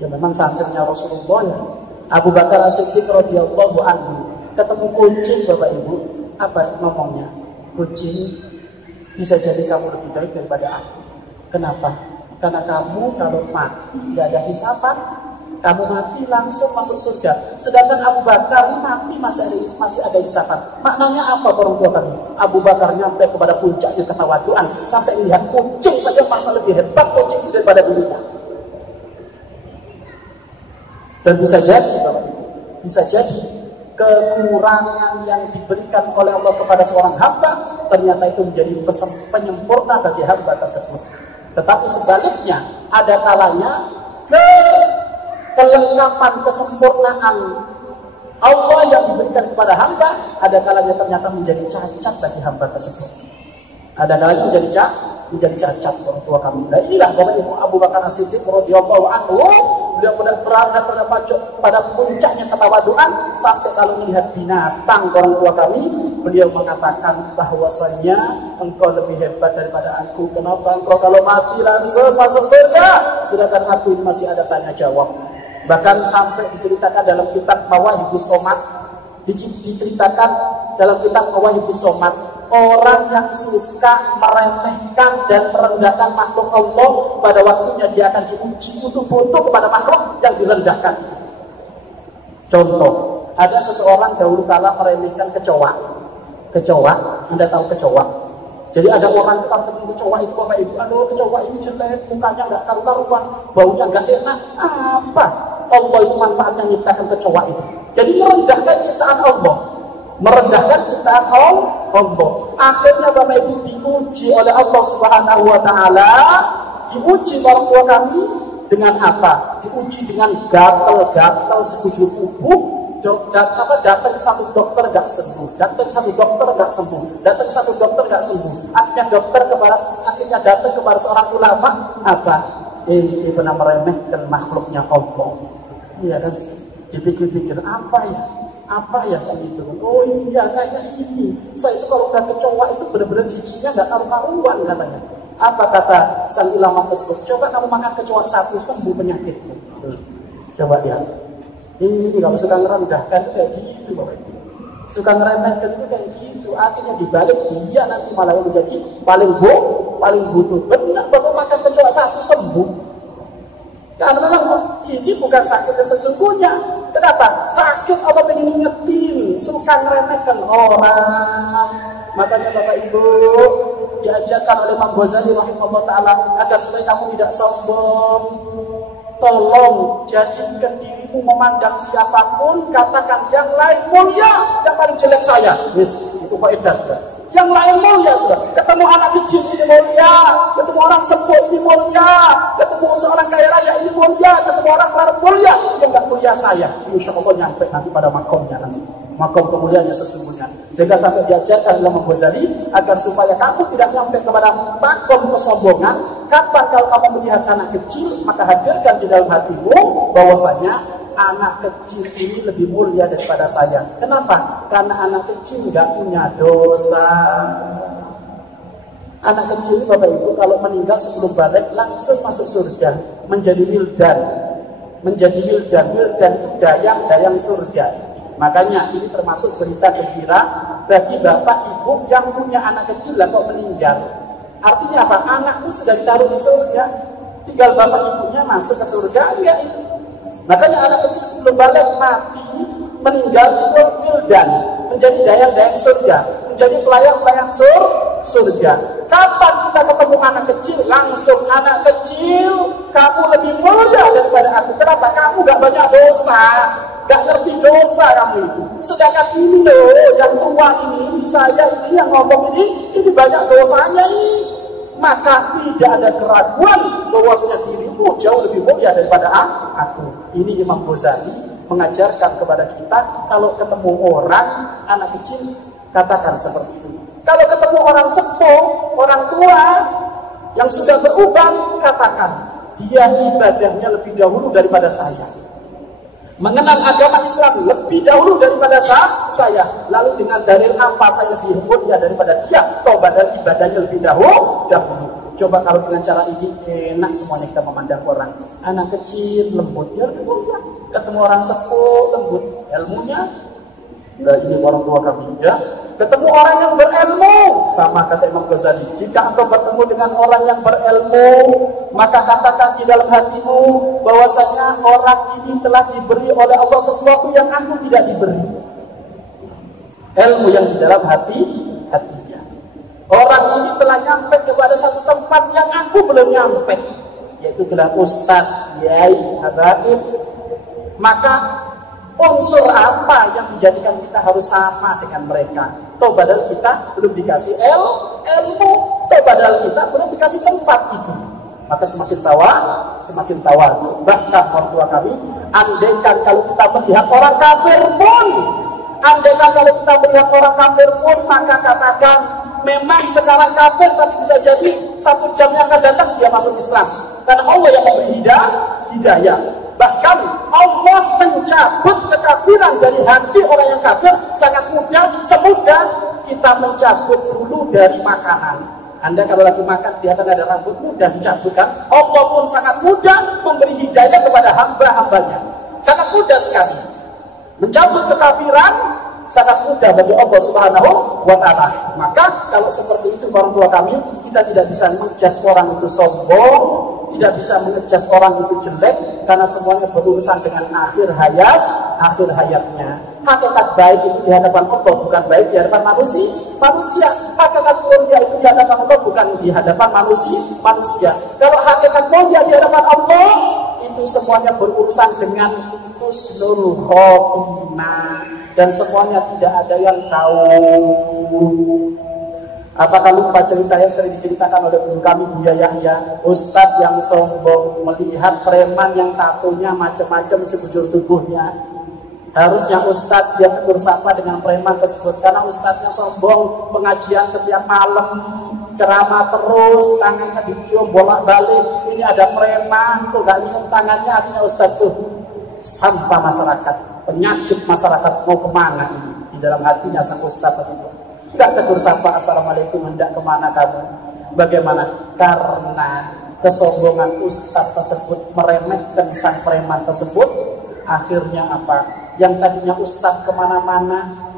Ya memang santrinya Rasulullah ya. Abu Bakar As-Siddiq radhiyallahu anhu ketemu kucing Bapak Ibu, apa ngomongnya? Kucing, bisa jadi kamu lebih baik daripada aku. Kenapa? Karena kamu kalau mati gak ada hisapan, Kamu mati langsung masuk surga. Sedangkan Abu Bakar mati masih ada hisatan. Maknanya apa orang tua kami? Abu Bakar nyampe kepada puncaknya ketawaduan sampai melihat kucing saja masa lebih hebat kucing itu daripada dirinya. Dan bisa jadi, bisa jadi kekurangan yang diberikan oleh Allah kepada seorang hamba ternyata itu menjadi penyempurna bagi hamba tersebut. Tetapi sebaliknya, ada kalanya kelengkapan, kesempurnaan Allah yang diberikan kepada hamba, ada kalanya ternyata menjadi cacat bagi hamba tersebut. Ada kalanya menjadi cacat orang tua kami. Nah inilah Bapak Ibu Abu Bakar As-Siddiq radhiyallahu anhu, beliau berada pada puncaknya ketawaduan sampai kalau melihat binatang orang tua kami, beliau mengatakan bahwasanya engkau lebih hebat daripada aku. Kenapa engkau kalau mati langsung masuk surga, sedangkan aku ini masih ada tanya jawab. Bahkan sampai diceritakan dalam kitab Mawahibus Somad, diceritakan dalam kitab Mawahibus Somad, orang yang suka meremehkan dan merendahkan makhluk Allah, pada waktunya dia akan diuji butuh-butuh kepada makhluk yang direndahkan itu. Contoh, ada seseorang dahulu kala meremehkan kecoa. Kecoa, Anda tahu kecoa? Jadi ada orang ketemu kecoa itu, Bapak Ibu, aduh kecoa ini jelek, mukanya nggak karu-karuan, baunya nggak enak. Apa? Allah itu manfaatnya menciptakan kecoa itu. Jadi merendahkan ciptaan Allah. Merendahkan ciptaan Allah. Akhirnya Bapak Ibu diuji oleh Allah Subhanahu wa taala, diuji orang tua kami dengan apa? Diuji dengan gatal-gatal sekujur tubuh. Datang satu dokter nggak sembuh, datang satu dokter nggak sembuh, datang satu dokter nggak sembuh. Akhirnya datang kepada seorang ulama, apa? Ini pernah meremehkan makhluknya Allah. Iya kan? Dipikir-pikir apa ya kan itu? Oh iya kayaknya ini. Saya itu kalau udah kecoa itu benar-benar jijinya nggak karu-karuan katanya. Apa kata sang ulama tersebut? Coba kamu makan kecoa satu sembuh penyakitmu. Coba lihat. Ini kalau suka ngerendahkan itu kayak gitu Bapak Ibu. Suka ngeremehkan itu kayak gitu. Artinya dibalik dia nanti malah yang menjadi paling butuh. Benar baru makan kecoa satu sembuh. Karena memang ini bukan sakit yang sesungguhnya. Kenapa? Sakit Allah pengen ngingetin, suka ngeremehkan orang. Makanya Bapak Ibu diajarkan oleh Imam Ghazali rahimahullah taala agar supaya kamu tidak sombong. Tolong jadikan dirimu memandang siapapun, katakan yang lain mulia, yang paling jelek saya. Yes, itu faedah sudah. Yang lain mulia sudah. Ketemu anak kecil ini mulia, ketemu orang sepuh ini mulia, ketemu seorang kaya raya ini mulia, ketemu orang lain mulia, yang nggak mulia saya. Insya Allah nyampe nanti pada makomnya nanti. Makom kemuliaannya sesungguhnya. Sehingga sampai diajarkan oleh Imam Ghazali agar supaya kamu tidak nyampe kepada makom kesombongan. Kapan kalau kamu melihat anak kecil, maka hadirkan di dalam hatimu bahwasanya anak kecil ini lebih mulia daripada saya. Kenapa? Karena anak kecil nggak punya dosa. Anak kecil Bapak Ibu kalau meninggal sebelum balik langsung masuk surga, menjadi wildan. Menjadi wildan itu dayang surga. Makanya ini termasuk berita gembira bagi bapak ibu yang punya anak kecil lah kok meninggal. Artinya apa? Anakmu sudah ditaruh di surga, tinggal bapak ibunya masuk ke surga. Ya itu. Makanya anak kecil sebelum balik mati meninggal itu wildan, menjadi dayang surga, menjadi pelayan surga. Kapan kita ketemu anak kecil? Langsung anak kecil, kamu lebih mulia daripada aku. Kenapa? Kamu gak banyak dosa, gak ngerti dosa kamu itu. Sedangkan ini loh, yang tua ini, saya ini yang ngomong ini banyak dosanya ini. Maka tidak ada keraguan bahwasanya dirimu jauh lebih mulia daripada aku. Ini Imam Ghazali mengajarkan kepada kita, kalau ketemu orang anak kecil katakan seperti itu. Kalau ketemu orang sepuh, orang tua yang sudah berubah, katakan dia ibadahnya lebih dahulu daripada saya, mengenal agama Islam lebih dahulu daripada saya. Lalu dengan dalil apa saya lebih mulia daripada dia? Taubat dan ibadahnya lebih dahulu. Coba kalau dengan cara ini enak semuanya kita memandang orang. Anak kecil lembut, dia lebih mulia. Ketemu orang sepuh lembut, ilmunya. Nah, ini orang tua kami ya. Ketemu orang yang berilmu, sama kata Imam Ghazali, jika engkau bertemu dengan orang yang berilmu, maka katakan di dalam hatimu bahwasanya orang ini telah diberi oleh Allah sesuatu yang aku tidak diberi. Ilmu yang di dalam hatinya. Orang ini telah nyampe kepada satu tempat yang aku belum nyampe, yaitu gelar ustadz, kiai, habaib. Maka unsur apa yang dijadikan kita harus sama dengan mereka? Toh padahal kita belum dikasih ilmu, toh padahal kita belum dikasih tempat itu. Maka semakin tawa. Bahkan orang tua kami, andaikan kalau kita melihat orang kafir pun, maka katakan memang sekarang kafir, tapi bisa jadi 1 jam yang akan datang dia masuk Islam. Karena Allah yang memberi hidayah. Bahkan Allah mencabut kekafiran dari hati orang yang kafir sangat mudah, semudah kita mencabut bulu dari makanan. Anda kalau lagi makan kelihatan ada rambut, mudah dicabutkan. Allah pun sangat mudah memberi hidayah kepada hamba-hambanya. Sangat mudah sekali. Mencabut kekafiran sangat mudah bagi Allah Subhanahu wa ta'ala. Maka kalau seperti itu orang tua kami, kita tidak bisa menjudge orang itu sombong, tidak bisa mengejas orang itu jelek, karena semuanya berurusan dengan akhir hayatnya. Hakikat baik itu di hadapan Allah, bukan baik di hadapan manusia. Hakikat mulia itu di hadapan Allah, bukan di hadapan manusia. Kalau hakikat mulia di hadapan Allah, itu semuanya berurusan dengan husnul khotimah, dan semuanya tidak ada yang tahu. Apakah lupa cerita yang sering diceritakan oleh guru kami Buya Yahya, ustadz yang sombong melihat preman yang tatonya macam-macam sekujur tubuhnya. Harusnya ustadz dia tegur sapa dengan preman tersebut, karena ustadznya sombong, pengajian setiap malam, ceramah terus, tangannya ditiup bolak-balik. Ini ada preman, tuh gak nyium tangannya, artinya ustadz tuh sampah masyarakat, penyakit masyarakat. Mau kemana ini? Di dalam hatinya sang ustadz tersebut. Enggak tegur sapa, assalamualaikum, hendak kemana kamu? Bagaimana? Karena kesombongan ustadz tersebut meremehkan sang preman tersebut. Akhirnya apa? Yang tadinya ustadz kemana-mana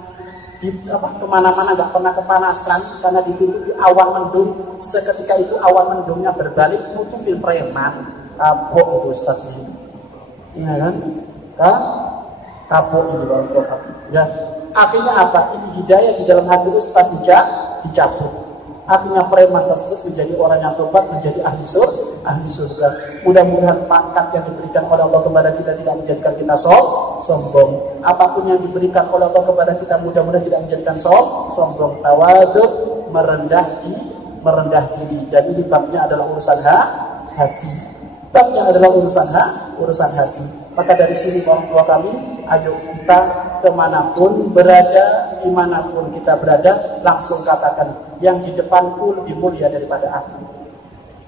nggak pernah kepanasan karena ditutupi awan mendung. Seketika itu awan mendungnya berbalik nutupin preman. Kapok itu ustadznya, iya kan? Kapok ini bang Sofa. Ya. Akhirnya apa? Ini hidayah di dalam hati ustaz dicabut. Akhirnya preman tersebut menjadi orang yang tobat, menjadi ahli surga. Mudah-mudahan pangkat yang diberikan oleh Allah kepada kita tidak menjadikan kita sombong. Apapun yang diberikan oleh Allah kepada kita mudah-mudahan tidak menjadikan sombong. Tawadhu, merendah diri. Dan ini babnya adalah urusan hati. Babnya adalah urusan hati. Maka dari sini orang tua kami, ayo kita kemanapun berada, dimanapun kita berada, langsung katakan, yang di depanku lebih mulia daripada aku.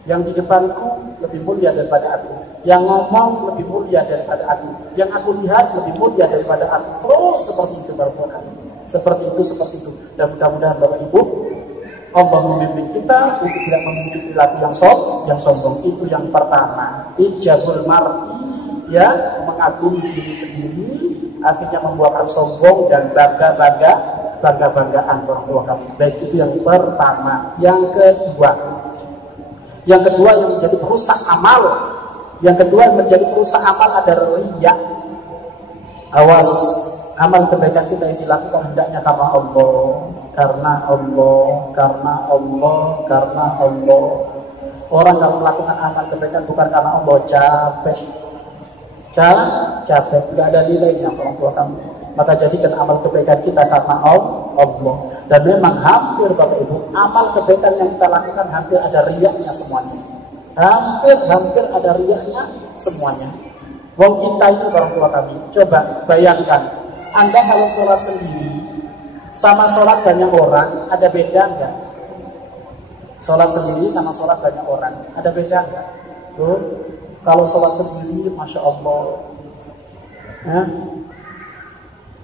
Yang di depanku lebih mulia daripada aku. Yang ngomong lebih mulia daripada aku. Yang aku lihat lebih mulia daripada aku. Terus seperti itu orang tua kami. Seperti itu. Dan mudah-mudahan Bapak Ibu, Allah membimbing kita untuk tidak memiliki perilaku yang sombong. Itu yang pertama. Ijabul mar'i, ya, mengagumi diri sendiri, akhirnya membuahkan sombong dan bangga-banggaan orang tua kami. Baik, itu yang pertama. Yang kedua yang menjadi perusak amal. Yang kedua yang menjadi perusak amal adalah riya. Awas, amal kebaikan kita yang dilakukan hendaknya karena Allah. Orang kalau melakukan amal kebaikan bukan karena Allah, capek, nggak ada nilainya orang tua kamu. Maka jadikan amal kebaikan kita karena Allah. Dan memang hampir Bapak Ibu, amal kebaikan yang kita lakukan hampir ada riyaknya semuanya. Hampir ada riyaknya semuanya. Wong kita itu orang tua kami. Coba bayangkan, Anda kalau sholat sendiri sama sholat banyak orang, ada beda enggak? Sholat sendiri sama sholat banyak orang, ada beda enggak? Tuh, kalau sholat sendiri, Masya Allah, ya,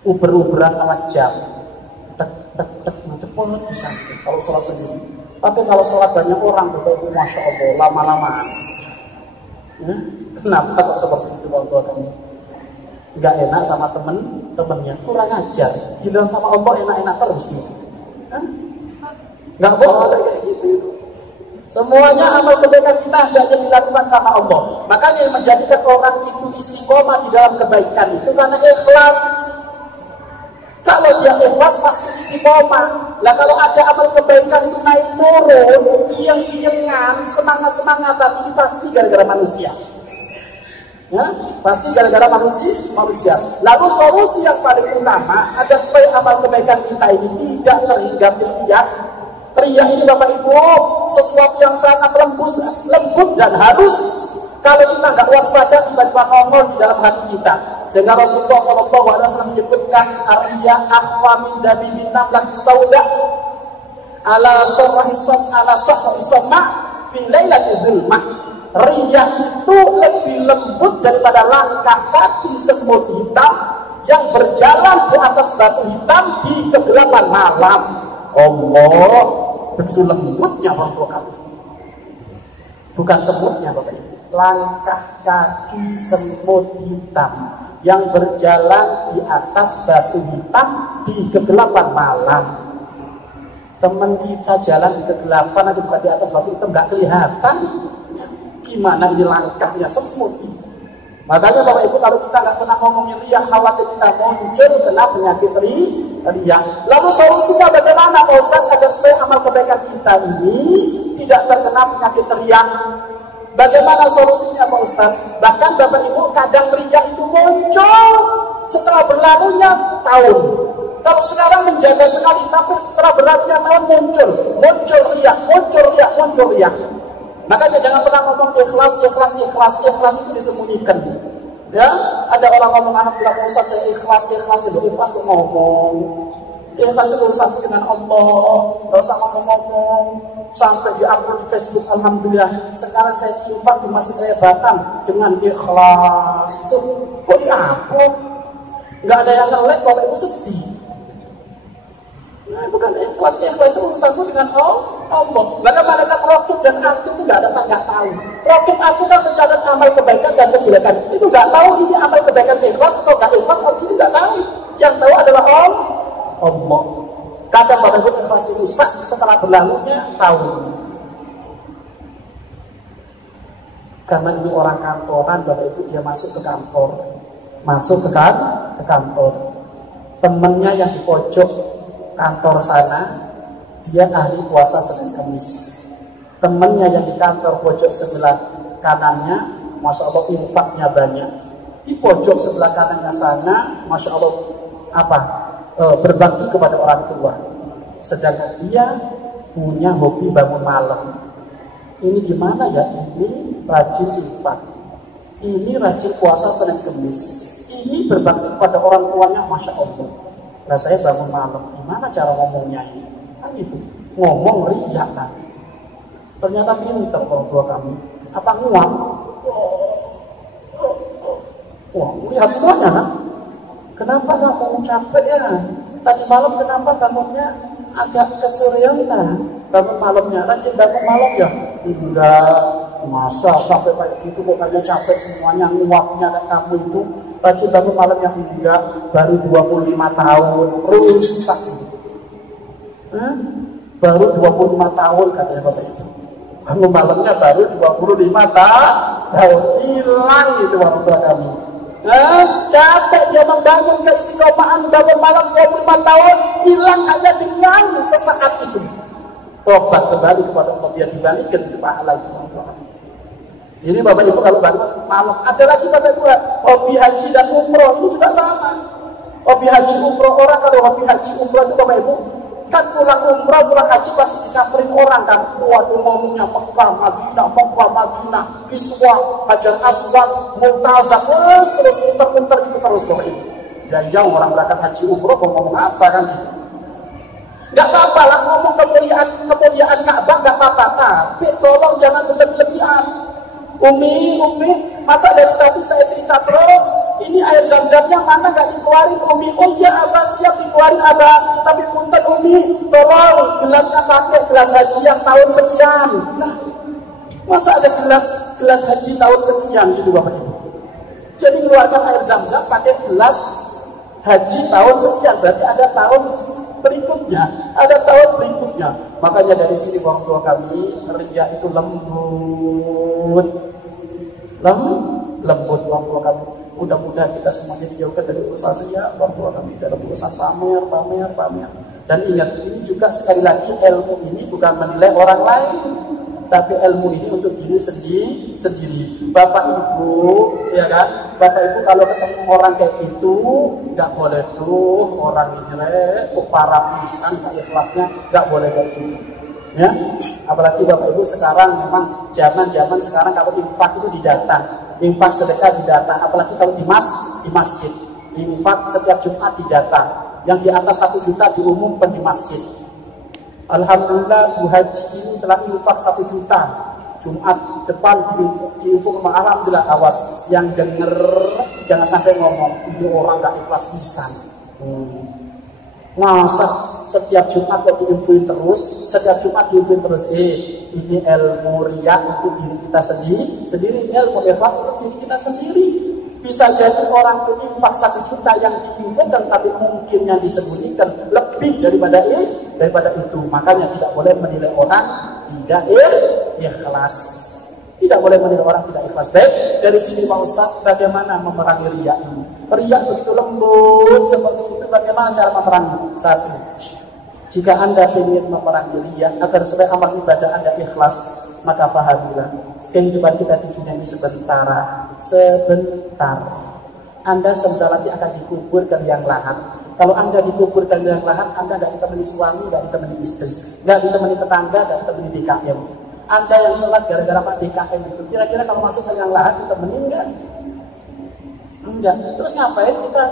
uber-uberan sama jam, cepet bisa. Kalau sholat sendiri, tapi kalau sholat banyak orang, betul, Masya Allah, lama-lamaan. Ya, kenapa kok seperti itu orang tua kami? Nggak enak sama temennya, kurang ajar. Giliran sama Allah enak-enak terus gitu. Nggak boleh kayak gitu. Semuanya amal kebaikan kita hendaknya dilakukan karena Allah. Makanya yang menjadikan orang itu istiqomah di dalam kebaikan itu karena ikhlas. Kalau dia ikhlas pasti istiqomah. Lah kalau ada amal kebaikan itu naik turun, diam-diaman, semangat-semangatan, ini pasti gara-gara manusia. Ya, pasti gara-gara manusia. Lalu solusi yang paling utama agar supaya amal kebaikan kita ini tidak terhingga riya. Riya ini Bapak Ibu sesuatu yang sangat lembut dan halus. Kalau kita nggak waspada tiba-tiba nongol di dalam hati kita. Sehingga Rasulullah SAW menyebutkan riya akhwa min dabibin namlati sauda ala sahri sama fi lailatul zulmah. Riya itu lebih lembut daripada langkah kaki semut hitam yang berjalan di atas batu hitam di kegelapan malam. Allah, begitu lembutnya orang tua kami. Bukan semutnya Bapak Ibu. Langkah kaki semut hitam yang berjalan di atas batu hitam di kegelapan malam. Teman kita jalan di kegelapan aja bukan di atas batu hitam, nggak kelihatan. Gimana ini langkahnya semut? Makanya Bapak Ibu kalau kita nggak pernah ngomongin riya, khawatir kita muncul kena penyakit riya. Lalu solusinya bagaimana Pak Ustaz agar supaya amal kebaikan kita ini tidak terkena penyakit riya? Bagaimana solusinya Pak Ustaz? Bahkan Bapak Ibu kadang riya itu muncul setelah berlalunya tahun. Kalau sekarang menjaga sekali, tapi setelah berlalunya tahun muncul riya. Makanya jangan pernah ngomong ikhlas itu disembunyikan. Ya, ada orang ngomong alhamdulillah Pak Ustaz saya ikhlas itu kok ngomong. Ikhlas itu urusan dengan Allah, nggak usah ngomong-ngomong. Sampai di-upload di Facebook, alhamdulillah. Sekarang saya infak di Masjid Raya Batam dengan ikhlas. Itu kok di-upload? Nggak ada yang nge-like, Bapak Ibu sedih. Nah, bukan ikhlas itu urusanku dengan Allah. Maka malaikat raqib dan atid itu nggak tahu. Raqib atid kan mencatat amal kebaikan dan kejelekan. Itu nggak tahu ini amal kebaikan ikhlas atau nggak ikhlas, ini nggak tahu. Yang tahu adalah Allah. Kadang Bapak Ibu ikhlas rusak setelah berlalunya tahun. Karena ini orang kantoran, Bapak Ibu dia masuk ke kantor. Temennya yang di pojok kantor sana, dia ahli puasa Senin Kamis. Temennya yang di kantor pojok sebelah kanannya, Masya Allah infaknya banyak. Di pojok sebelah kanannya sana, Masya Allah berbakti kepada orang tua. Sedangkan dia punya hobi bangun malam. Ini gimana ya? Ini rajin infak, ini rajin puasa Senin Kamis, ini berbakti kepada orang tuanya, Masya Allah. Nah saya bangun malam, gimana cara ngomongnya ini? Kan itu, ngomong riak nanti. Ternyata pinter orang tua kami. Apa nguap? Wah, lihat semuanya nak. Kenapa kamu capek ya? Tadi malam kenapa bangunnya agak kesorientan? Bangun malamnya, rajin bangun malam ya? Enggak, masa sampai kayak gitu kok kayaknya capek semuanya, nguapnya dan kamu itu rajin bangun malam yang enggak, baru 25 tahun, rusak. Baru 25 tahun katanya Bapak itu. Bangun malamnya baru 25 tahun, hilang itu orang tua kami. Capek dia membangun keistiqomahan bangun malam 25 tahun, hilang hanya dengan sesaat itu. Tobat kembali kepada Allah, dia dibalikin ke pahala itu. Jadi Bapak Ibu kalau bangun malam, ada lagi Bapak Ibu hobi haji dan umroh itu juga sama. Hobi haji umroh, orang kalau hobi haji umroh itu Bapak Ibu kan pulang umroh, pulang haji pasti disamperin orang kan. Waduh ngomongnya Mekah, Madinah, Kiswah, Hajar Aswad, Multazam, terus muter-muter itu terus Bapak Ibu. Dan yang orang berangkat haji umroh ngomong apa kan gitu. Gak apa-apa lah ngomong kemuliaan Ka'bah gak apa-apa, tapi tolong jangan berlebihan. Umi, masa dari tadi saya cerita terus, ini air zam-zamnya mana gak dikeluarin Umi? Oh iya Abah, siap dikeluarin Abah, tapi punten Umi, tolong gelasnya pakai gelas haji yang tahun sekian. Nah, masa ada gelas haji tahun sekian gitu Bapak Ibu? Jadi keluarkan air zam-zam pakai gelas haji tahun sekian, berarti ada tahun berikutnya, ada tahun berikutnya. Makanya dari sini orang tua kami, riya itu lembut, lembut orang tua kami. Mudah-mudahan kita semuanya dijauhkan dari urusan riya, orang tua kami dalam urusan pamer. Dan ingat, ini juga sekali lagi ilmu ini bukan menilai orang lain, tapi ilmu ini untuk diri sendiri. Bapak Ibu, ya kan? Bapak Ibu kalau ketemu orang kayak gitu, nggak boleh tuh orang ini para pisan kayak ikhlasnya, nggak boleh kayak gitu. Ya, apalagi Bapak Ibu sekarang memang zaman sekarang kalau infak itu didata, infak sedekah didata, apalagi kalau di masjid, infak setiap Jumat didata. Yang di atas 1 juta diumumkan di masjid. Alhamdulillah Bu Haji ini telah infak 1 juta. Jumat depan diinfak, alhamdulillah. Awas yang denger jangan sampai ngomong ini orang gak ikhlas pisan. Masa setiap Jumat kok diinfoin terus, ini ilmu riya untuk diri kita sendiri, ilmu ikhlas untuk diri kita sendiri. Bisa jadi orang itu infak 1 juta yang diinfakkan, tapi mungkin yang disembunyikan lebih daripada itu. Makanya tidak boleh menilai orang tidak ikhlas. Tidak boleh menilai orang tidak ikhlas. Baik, dari sini Pak Ustaz, bagaimana memerangi riya ini? Riya begitu lembut seperti itu, bagaimana cara memerangi? 1. Jika Anda ingin memerangi riya agar supaya amal ibadah Anda ikhlas, maka pahamilah kehidupan kita di dunia ini sebentar. Anda sebentar lagi akan dikubur ke liang lahat. Kalau Anda dikubur ke liang lahat, Anda nggak ditemani suami, nggak ditemani istri, nggak ditemani tetangga, nggak ditemani DKM. Anda yang sholat gara-gara Pak DKM itu, kira-kira kalau masuk ke liang lahat ditemani enggak? Enggak. Terus ngapain kita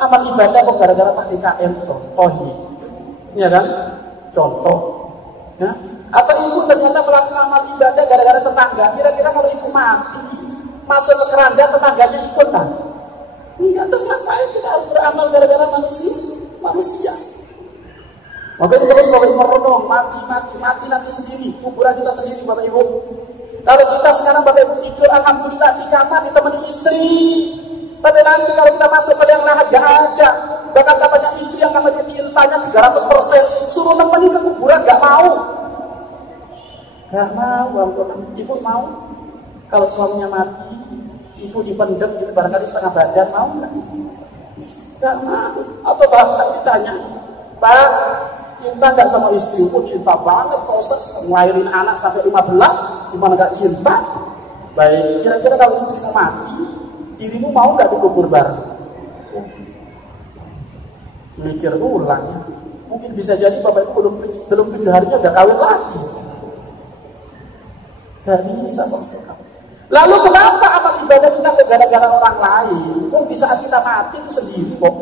amal ibadah kok gara-gara Pak DKM? Contohnya, ya kan? Contoh, ya. Atau ibu ternyata melakukan amal ibadah gara-gara tetangga. Kira-kira kalau ibu mati, masuk ke keranda, tetangganya ikut kan? Enggak, terus ngapain kita harus beramal gara-gara manusia? Makanya terus Bapak Ibu merenung, mati nanti sendiri, kuburan kita sendiri Bapak Ibu. Kalau kita sekarang Bapak Ibu tidur, alhamdulillah di kamar ditemani istri. Tapi nanti kalau kita masuk ke liang lahat gak ada. Bahkan katanya istri yang namanya cintanya 300%, suruh nemenin ke kuburan gak mau. Gak mau, ibu mau. Kalau suaminya mati, ibu dipendem gitu barangkali setengah badan, mau nggak? Gak mau. Atau bahkan ditanya, Pak, cinta nggak sama istrimu? Cinta banget, kok ngelahirin anak sampai 15, gimana nggak cinta? Baik, kira-kira kalau istrimu mati, dirimu mau nggak dikubur bareng? Mikir ulang ya. Mungkin bisa jadi Bapak Ibu belum 7 harinya udah kawin lagi. Gak bisa Bapak. Lalu kenapa amal ibadah kita gara-gara orang lain? Di saat kita mati itu sendiri kok.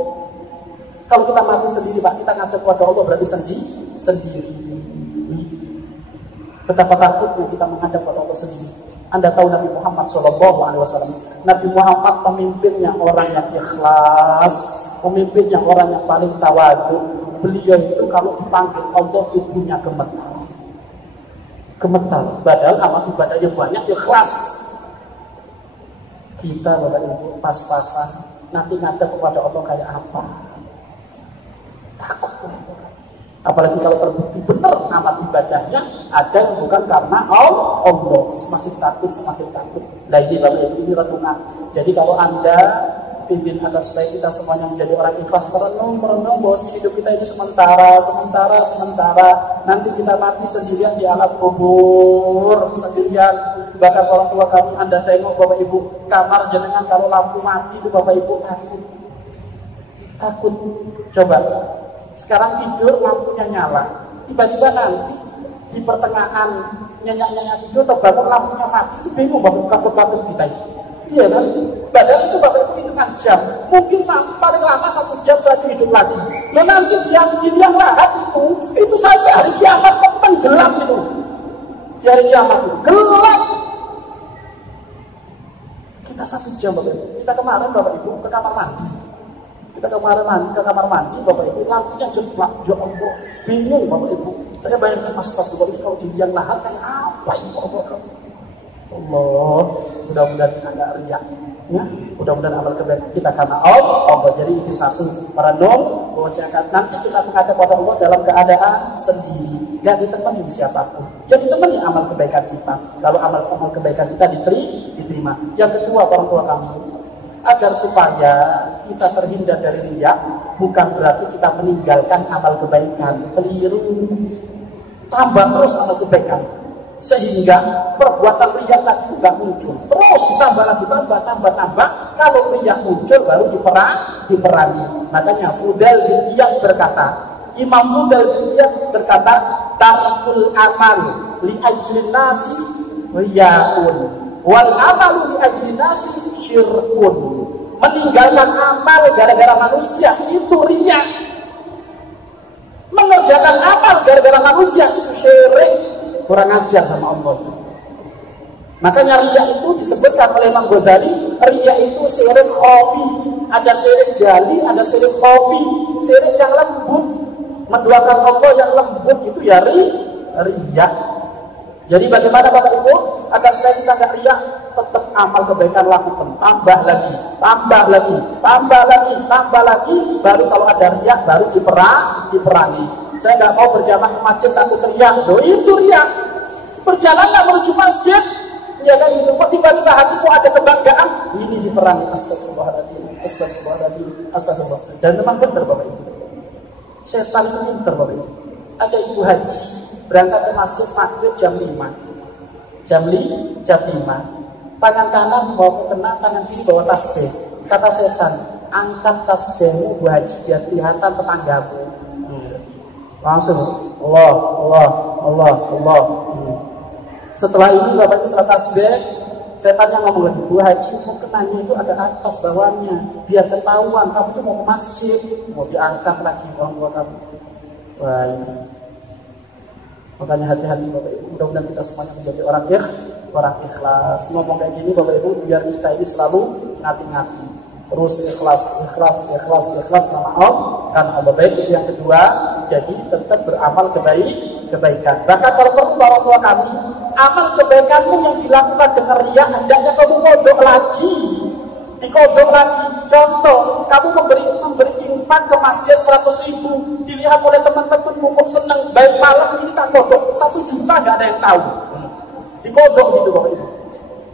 Kalau kita mati sendiri Pak, kita ngadep kepada Allah berarti sendiri. Betapa takutnya kita menghadap kepada Allah sendiri. Anda tahu Nabi Muhammad SAW. Nabi Muhammad pemimpinnya orang yang ikhlas, pemimpinnya orang yang paling tawadu. Beliau itu kalau dipanggil Allah tubuhnya gemetar. Padahal amal ibadahnya banyak, ikhlas. Kita Bapak Ibu pas-pasan nanti ngadep kepada Allah kayak apa? Takut. Apalagi kalau terbukti benar amal ibadahnya ada yang bukan karena Allah. Semakin takut. Nah ini Bapak Ibu, ini renungan. Jadi kalau Anda ingin agar supaya kita semuanya menjadi orang ikhlas, merenung bahwa hidup kita ini sementara. Nanti kita mati sendirian di alam kubur, sendirian. Bahkan orang tua kami, Anda tengok Bapak Ibu, kamar jenengan kalau lampu mati itu Bapak Ibu takut. Coba sekarang tidur lampunya nyala, tiba-tiba nanti di pertengahan nyenyak tidur terbangun lampunya mati, itu bingung Bapak Ibu kita ini. Iya kan? Padahal itu Bapak Ibu hitungan jam. Mungkin paling lama 1 jam saya hidup lagi. Loh nanti di liang lahat itu sampai hari kiamat tenggelam itu. Di hari kiamat itu gelap. Kita 1 jam Bapak Ibu. Kita kemarin Bapak Ibu ke kamar mandi. Bapak Ibu, lampunya jeblak. Ya Allah, bingung Bapak Ibu. Saya bayangkan Mas ini kalau di liang lahat kayak apa ini Bapak Ibu? Allah, mudah-mudahan kita nggak riak, ya. Mudah-mudahan amal kebaikan kita karena Allah. Jadi itu satu, merenung bahwasanya nanti kita menghadap pada Allah dalam keadaan sendiri, nggak ditemenin siapapun. Jadi temani amal kebaikan kita. Kalau amal kebaikan kita diterima. Yang kedua, orang tua kami, agar supaya kita terhindar dari riak, bukan berarti kita meninggalkan amal kebaikan. Keliru. Tambah terus amal kebaikan, sehingga perbuatan riak tadi tidak muncul. Terus tambah lagi, tambah. Kalau riak muncul baru diperangi. Makanya Fudal bin Iyad berkata, Imam Fudal bin Iyad berkata, tarikul amal li ajlin nasi riyaun, wal amalu li ajlin nasi syirkun. Meninggalkan amal gara-gara manusia itu riak. Mengerjakan amal gara-gara manusia itu syirik, kurang ajar sama Allah. Makanya riya itu disebutkan oleh Imam Ghazali, riya itu syirik khafi. Ada syirik jali, ada syirik khafi. Syirik yang lembut, menduakan Allah yang lembut itu ya riya. Jadi bagaimana Bapak Ibu agar supaya kita nggak riya, tetap amal kebaikan lakukan, tambah lagi, baru kalau ada riya baru diperangi. Saya nggak mau berjamaah ke masjid takut riya, itu riya. Berjalanlah menuju masjid, ya kan itu. Kok tiba-tiba hatiku ada kebanggaan, ini diperangi. Astagfirullah. Dan memang benar Bapak Ibu. Setan itu pintar Bapak Ibu. Ada ibu haji berangkat ke masjid maghrib jam 5. Jam 5. Tangan kanan bawa mukena, tangan kiri bawa tasbih. Kata setan, angkat tasbihmu Bu Haji biar kelihatan tetanggamu. Langsung Allah. Setelah ini Bapak Ibu setelah tasbih, setan yang ngomong lagi, Bu Haji mukenanya itu agak atas bawahnya, biar ketahuan kamu tuh mau ke masjid, mau diangkat lagi orang tua kamu. Wah ini. Makanya hati-hati Bapak Ibu, mudah-mudahan kita semuanya menjadi orang ikhlas. Ngomong kayak gini Bapak Ibu, biar kita ini selalu ngati-ngati. Terus ikhlas karena Allah baik. Itu yang kedua, jadi tetap beramal kebaikan. Bahkan kalau perlu orang tua kami, amal kebaikanmu yang dilakukan dengan riya, hendaknya kamu kodok lagi. Dikodok lagi. Contoh, kamu memberi infak ke masjid 100.000, dilihat oleh teman-temanmu kok senang, baik malam ini tak kodok 1 juta, nggak ada yang tahu. Dikodok gitu Bapak Ibu.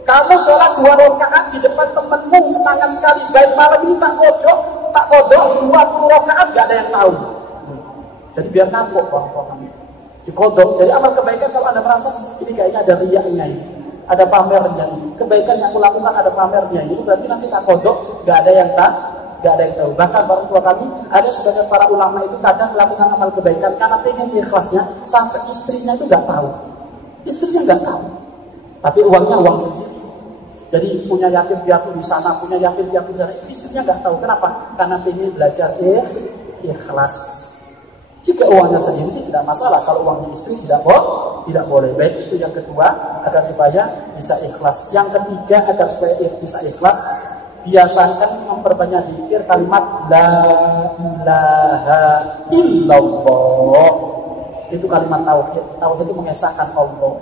Kamu sholat 2 rakaat di depan temanmu semangat sekali, baik malam ini tak kodok 20 rakaat, nggak ada yang tahu. Jadi biar kapok orang-orang dikodok. Jadi amal kebaikan kalau Anda merasa ini kayaknya ada riyanya ini, ada pamernya ini, kebaikan yang aku lakukan ada pamernya ini, berarti nanti tak kodok, nggak ada yang tahu. Bahkan orang tua kami, ada sebagian para ulama itu kadang melakukan amal kebaikan karena pengen ikhlasnya, sampai istrinya itu nggak tahu. Tapi uangnya uang sendiri. Jadi punya yatim piatu di sana, punya yatim piatu di sana, istrinya nggak tahu. Kenapa? Karena pengen belajar ikhlas. Jika uangnya sendiri sih tidak masalah. Kalau uangnya istri tidak boleh. Baik, itu yang kedua, agar supaya bisa ikhlas. Yang ketiga, agar supaya bisa ikhlas, biasakan memperbanyak zikir kalimat la ilaha illallah. Itu kalimat tauhid. Tauhid itu mengesahkan Allah,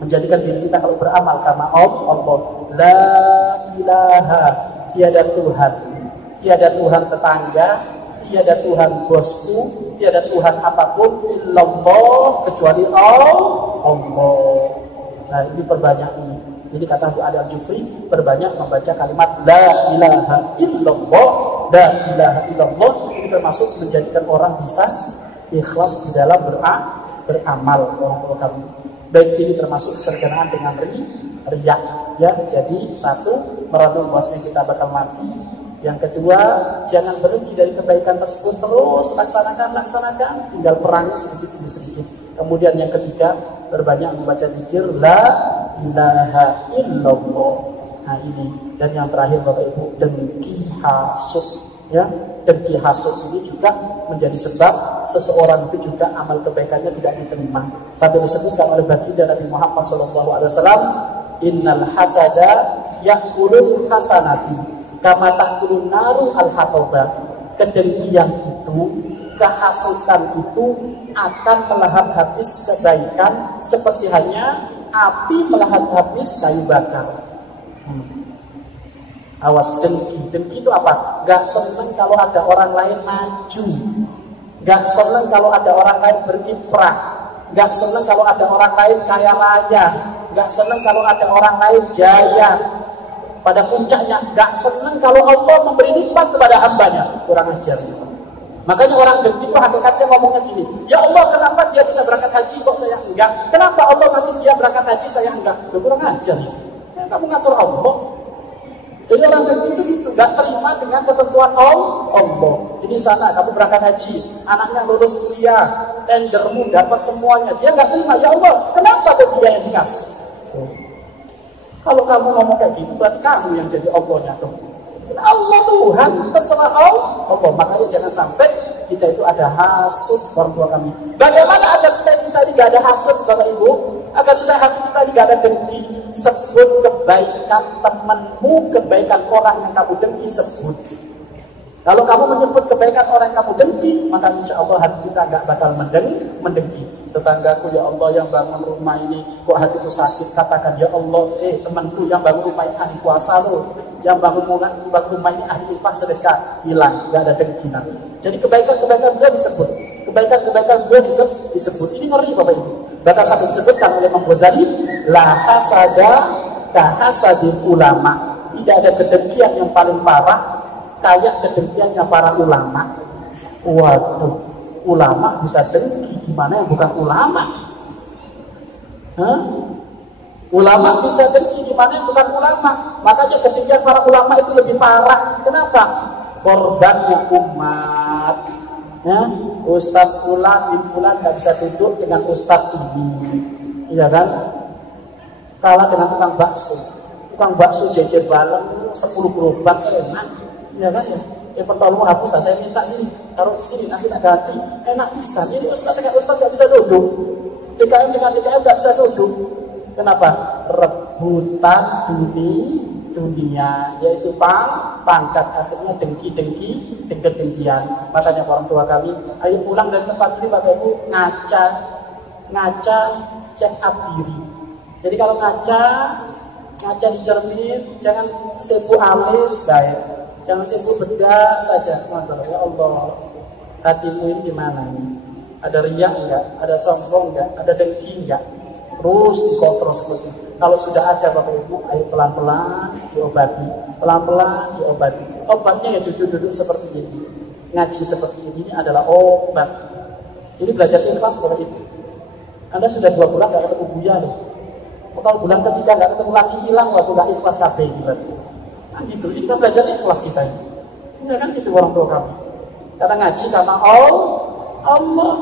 menjadikan diri kita kalau beramal karena Allah. La ilaha, tiada Tuhan tetangga, tiada Tuhan bosku, tiada Tuhan apapun illallah, kecuali Allah. Nah ini perbanyak ini. Jadi kata Abu Adil Jufri, perbanyak membaca kalimat la ilaha illallah. La ilaha illallah ini termasuk menjadikan orang bisa ikhlas di dalam beramal. Orang kami baik ini termasuk berkenaan dengan riya, ya. Jadi satu, merenung bahwasanya kita bakal mati. Yang kedua, jangan berhenti dari kebaikan tersebut, terus laksanakan, tinggal perangi sedikit demi sedikit. Kemudian yang ketiga, berbanyak membaca zikir la ilaha illallah. Nah ini, dan yang terakhir Bapak Ibu, dengki hasud, ya. Dengki hasud ini juga menjadi sebab seseorang itu juga amal kebaikannya tidak diterima. Sampai disebutkan oleh baginda Nabi Muhammad SAW, innal hasada yakulul hasanati kama ta'kulun naru al-hatoba. Kedengkian itu, kehasutan itu akan melahap habis kebaikan seperti hanya api melahap habis kayu bakar. Awas, dengki. Dengki itu apa? Gak seneng kalau ada orang lain maju, gak seneng kalau ada orang lain berkiprah, gak seneng kalau ada orang lain kaya raya, gak seneng kalau ada orang lain jaya pada puncaknya, gak seneng kalau Allah memberi nikmat kepada hambanya. Kurang ajar. Makanya orang dengki itu hakikatnya ngomongnya gini, ya Allah, kenapa dia bisa berangkat haji kok saya enggak? Kenapa Allah kasih dia berangkat haji saya enggak? Kurang ajar. Ya, kamu ngatur Allah. Jadi orang dengki itu gitu, gak terima dengan ketentuan Allah. Ini sana kamu berangkat haji, anaknya lulus kuliah, tendermu dapat semuanya, dia gak terima. Ya Allah, kenapa kok dia yang dikasih? Kalau kamu ngomong kayak gitu, berarti kamu yang jadi Allahnya tuh. Allah Tuhan, terserah Allah. Makanya jangan sampai kita itu ada hasud orang tua kami. Bagaimana agar supaya kita ini gak ada hasud, Bapak Ibu? Agar supaya hati kita ini gak ada dengki. Sebut kebaikan temanmu, kebaikan orang yang kamu dengki, sebut. Kalau kamu menyebut kebaikan orang yang kamu dengki, maka insya Allah hati kita gak bakal mendengki. Tetanggaku, ya Allah, yang bangun rumah ini kok hatiku sakit, katakan, ya Allah, temanku yang bangun rumah ini ahli puasa loh, yang bangun rumah ini ahli infak sedekah, hilang, gak ada dengki nanti. Jadi kebaikan-kebaikan dia disebut, kebaikan-kebaikan dia disebut. Ini ngeri Bapak Ibu. Bahkan sampai disebutkan oleh Imam Ghazali, la hasada ka hasadil ulama. Tidak ada kedengkian yang paling parah kayak kedengkiannya para ulama. Waduh, ulama bisa dengki, gimana yang bukan ulama? Ulama bisa dengki, gimana yang bukan ulama? Makanya kedengkian para ulama itu lebih parah. Kenapa? Korbannya umat. Ustadz Fulan bin Fulan gak bisa duduk dengan Ustadz ini, iya kan? Kalah dengan tukang bakso jejer baleng 10 gerobak enak, iya kan ya? Pertolongan hapus lah, saya minta sini, taruh di sini, nanti tak ganti, enak bisa. Ini Ustadz dengan Ustadz gak bisa duduk, DKM dengan DKM gak bisa duduk. Kenapa? Rebutan dunia, yaitu pangkat, akhirnya dengkian. Makanya orang tua kami, ayo pulang dari tempat ini Bapak Ibu, ngaca check up diri. Jadi kalau ngaca di cermin, jangan sibuk alis, baik, jangan sibuk bedak saja. Ya Allah, hatimu ini gimana nih? Ada riak enggak? Ada sombong enggak? Ada dengki enggak? Terus dikontrol seperti itu. Kalau sudah ada Bapak Ibu, ayo pelan-pelan diobati. Pelan-pelan diobati. Obatnya ya duduk-duduk seperti ini. Ngaji seperti ini adalah obat. Ini belajar ikhlas Bapak Ibu. Anda sudah 2 bulan gak ketemu Buya loh. Kalau bulan ketiga gak ketemu lagi, hilang waktu gak ikhlas kabeh berarti. Nah gitu, kita belajar ikhlas kita ini. Ini kan itu orang tua kami. Karena ngaji karena Allah.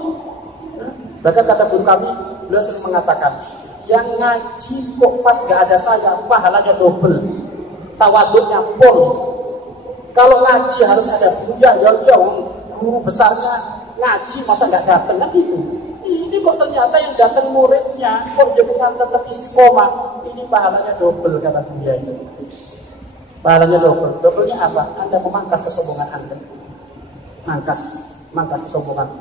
Bahkan kata guru kami, beliau sering mengatakan, yang ngaji kok pas gak ada saya, pahalanya double, tawaduknya full. Kalau ngaji harus ada Buya, ya guru besarnya ngaji masa gak datang, kan gitu. Ini kok ternyata yang datang muridnya, kok jenengan tetap istiqomah, ini pahalanya double kata Buya itu. Pahalanya double. Doublenya apa? Anda memangkas kesombongan Anda. Mangkas kesombongan.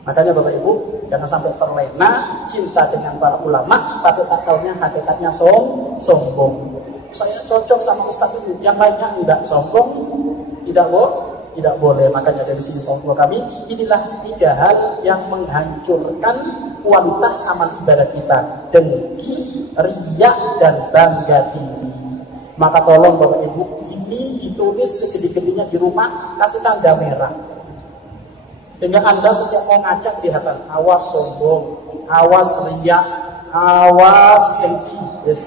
Makanya Bapak Ibu, jangan sampai terlena cinta dengan para ulama, tapi akalnya hakikatnya sombong. Saya cocok sama Ustadz itu, yang lainnya enggak, sombong, tidak boleh. Makanya dari sini orang tua kami, inilah 3 hal yang menghancurkan kualitas amal ibadah kita: dengki, riya, dan bangga diri. Maka tolong Bapak Ibu, ini ditulis segede-gedenya di rumah, kasih tanda merah. Sehingga Anda setiap mau ngajak kelihatan, awas sombong, awas riya, awas dengki.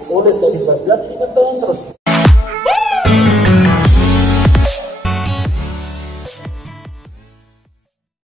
Tulis kayak gitu, biar diingetin terus.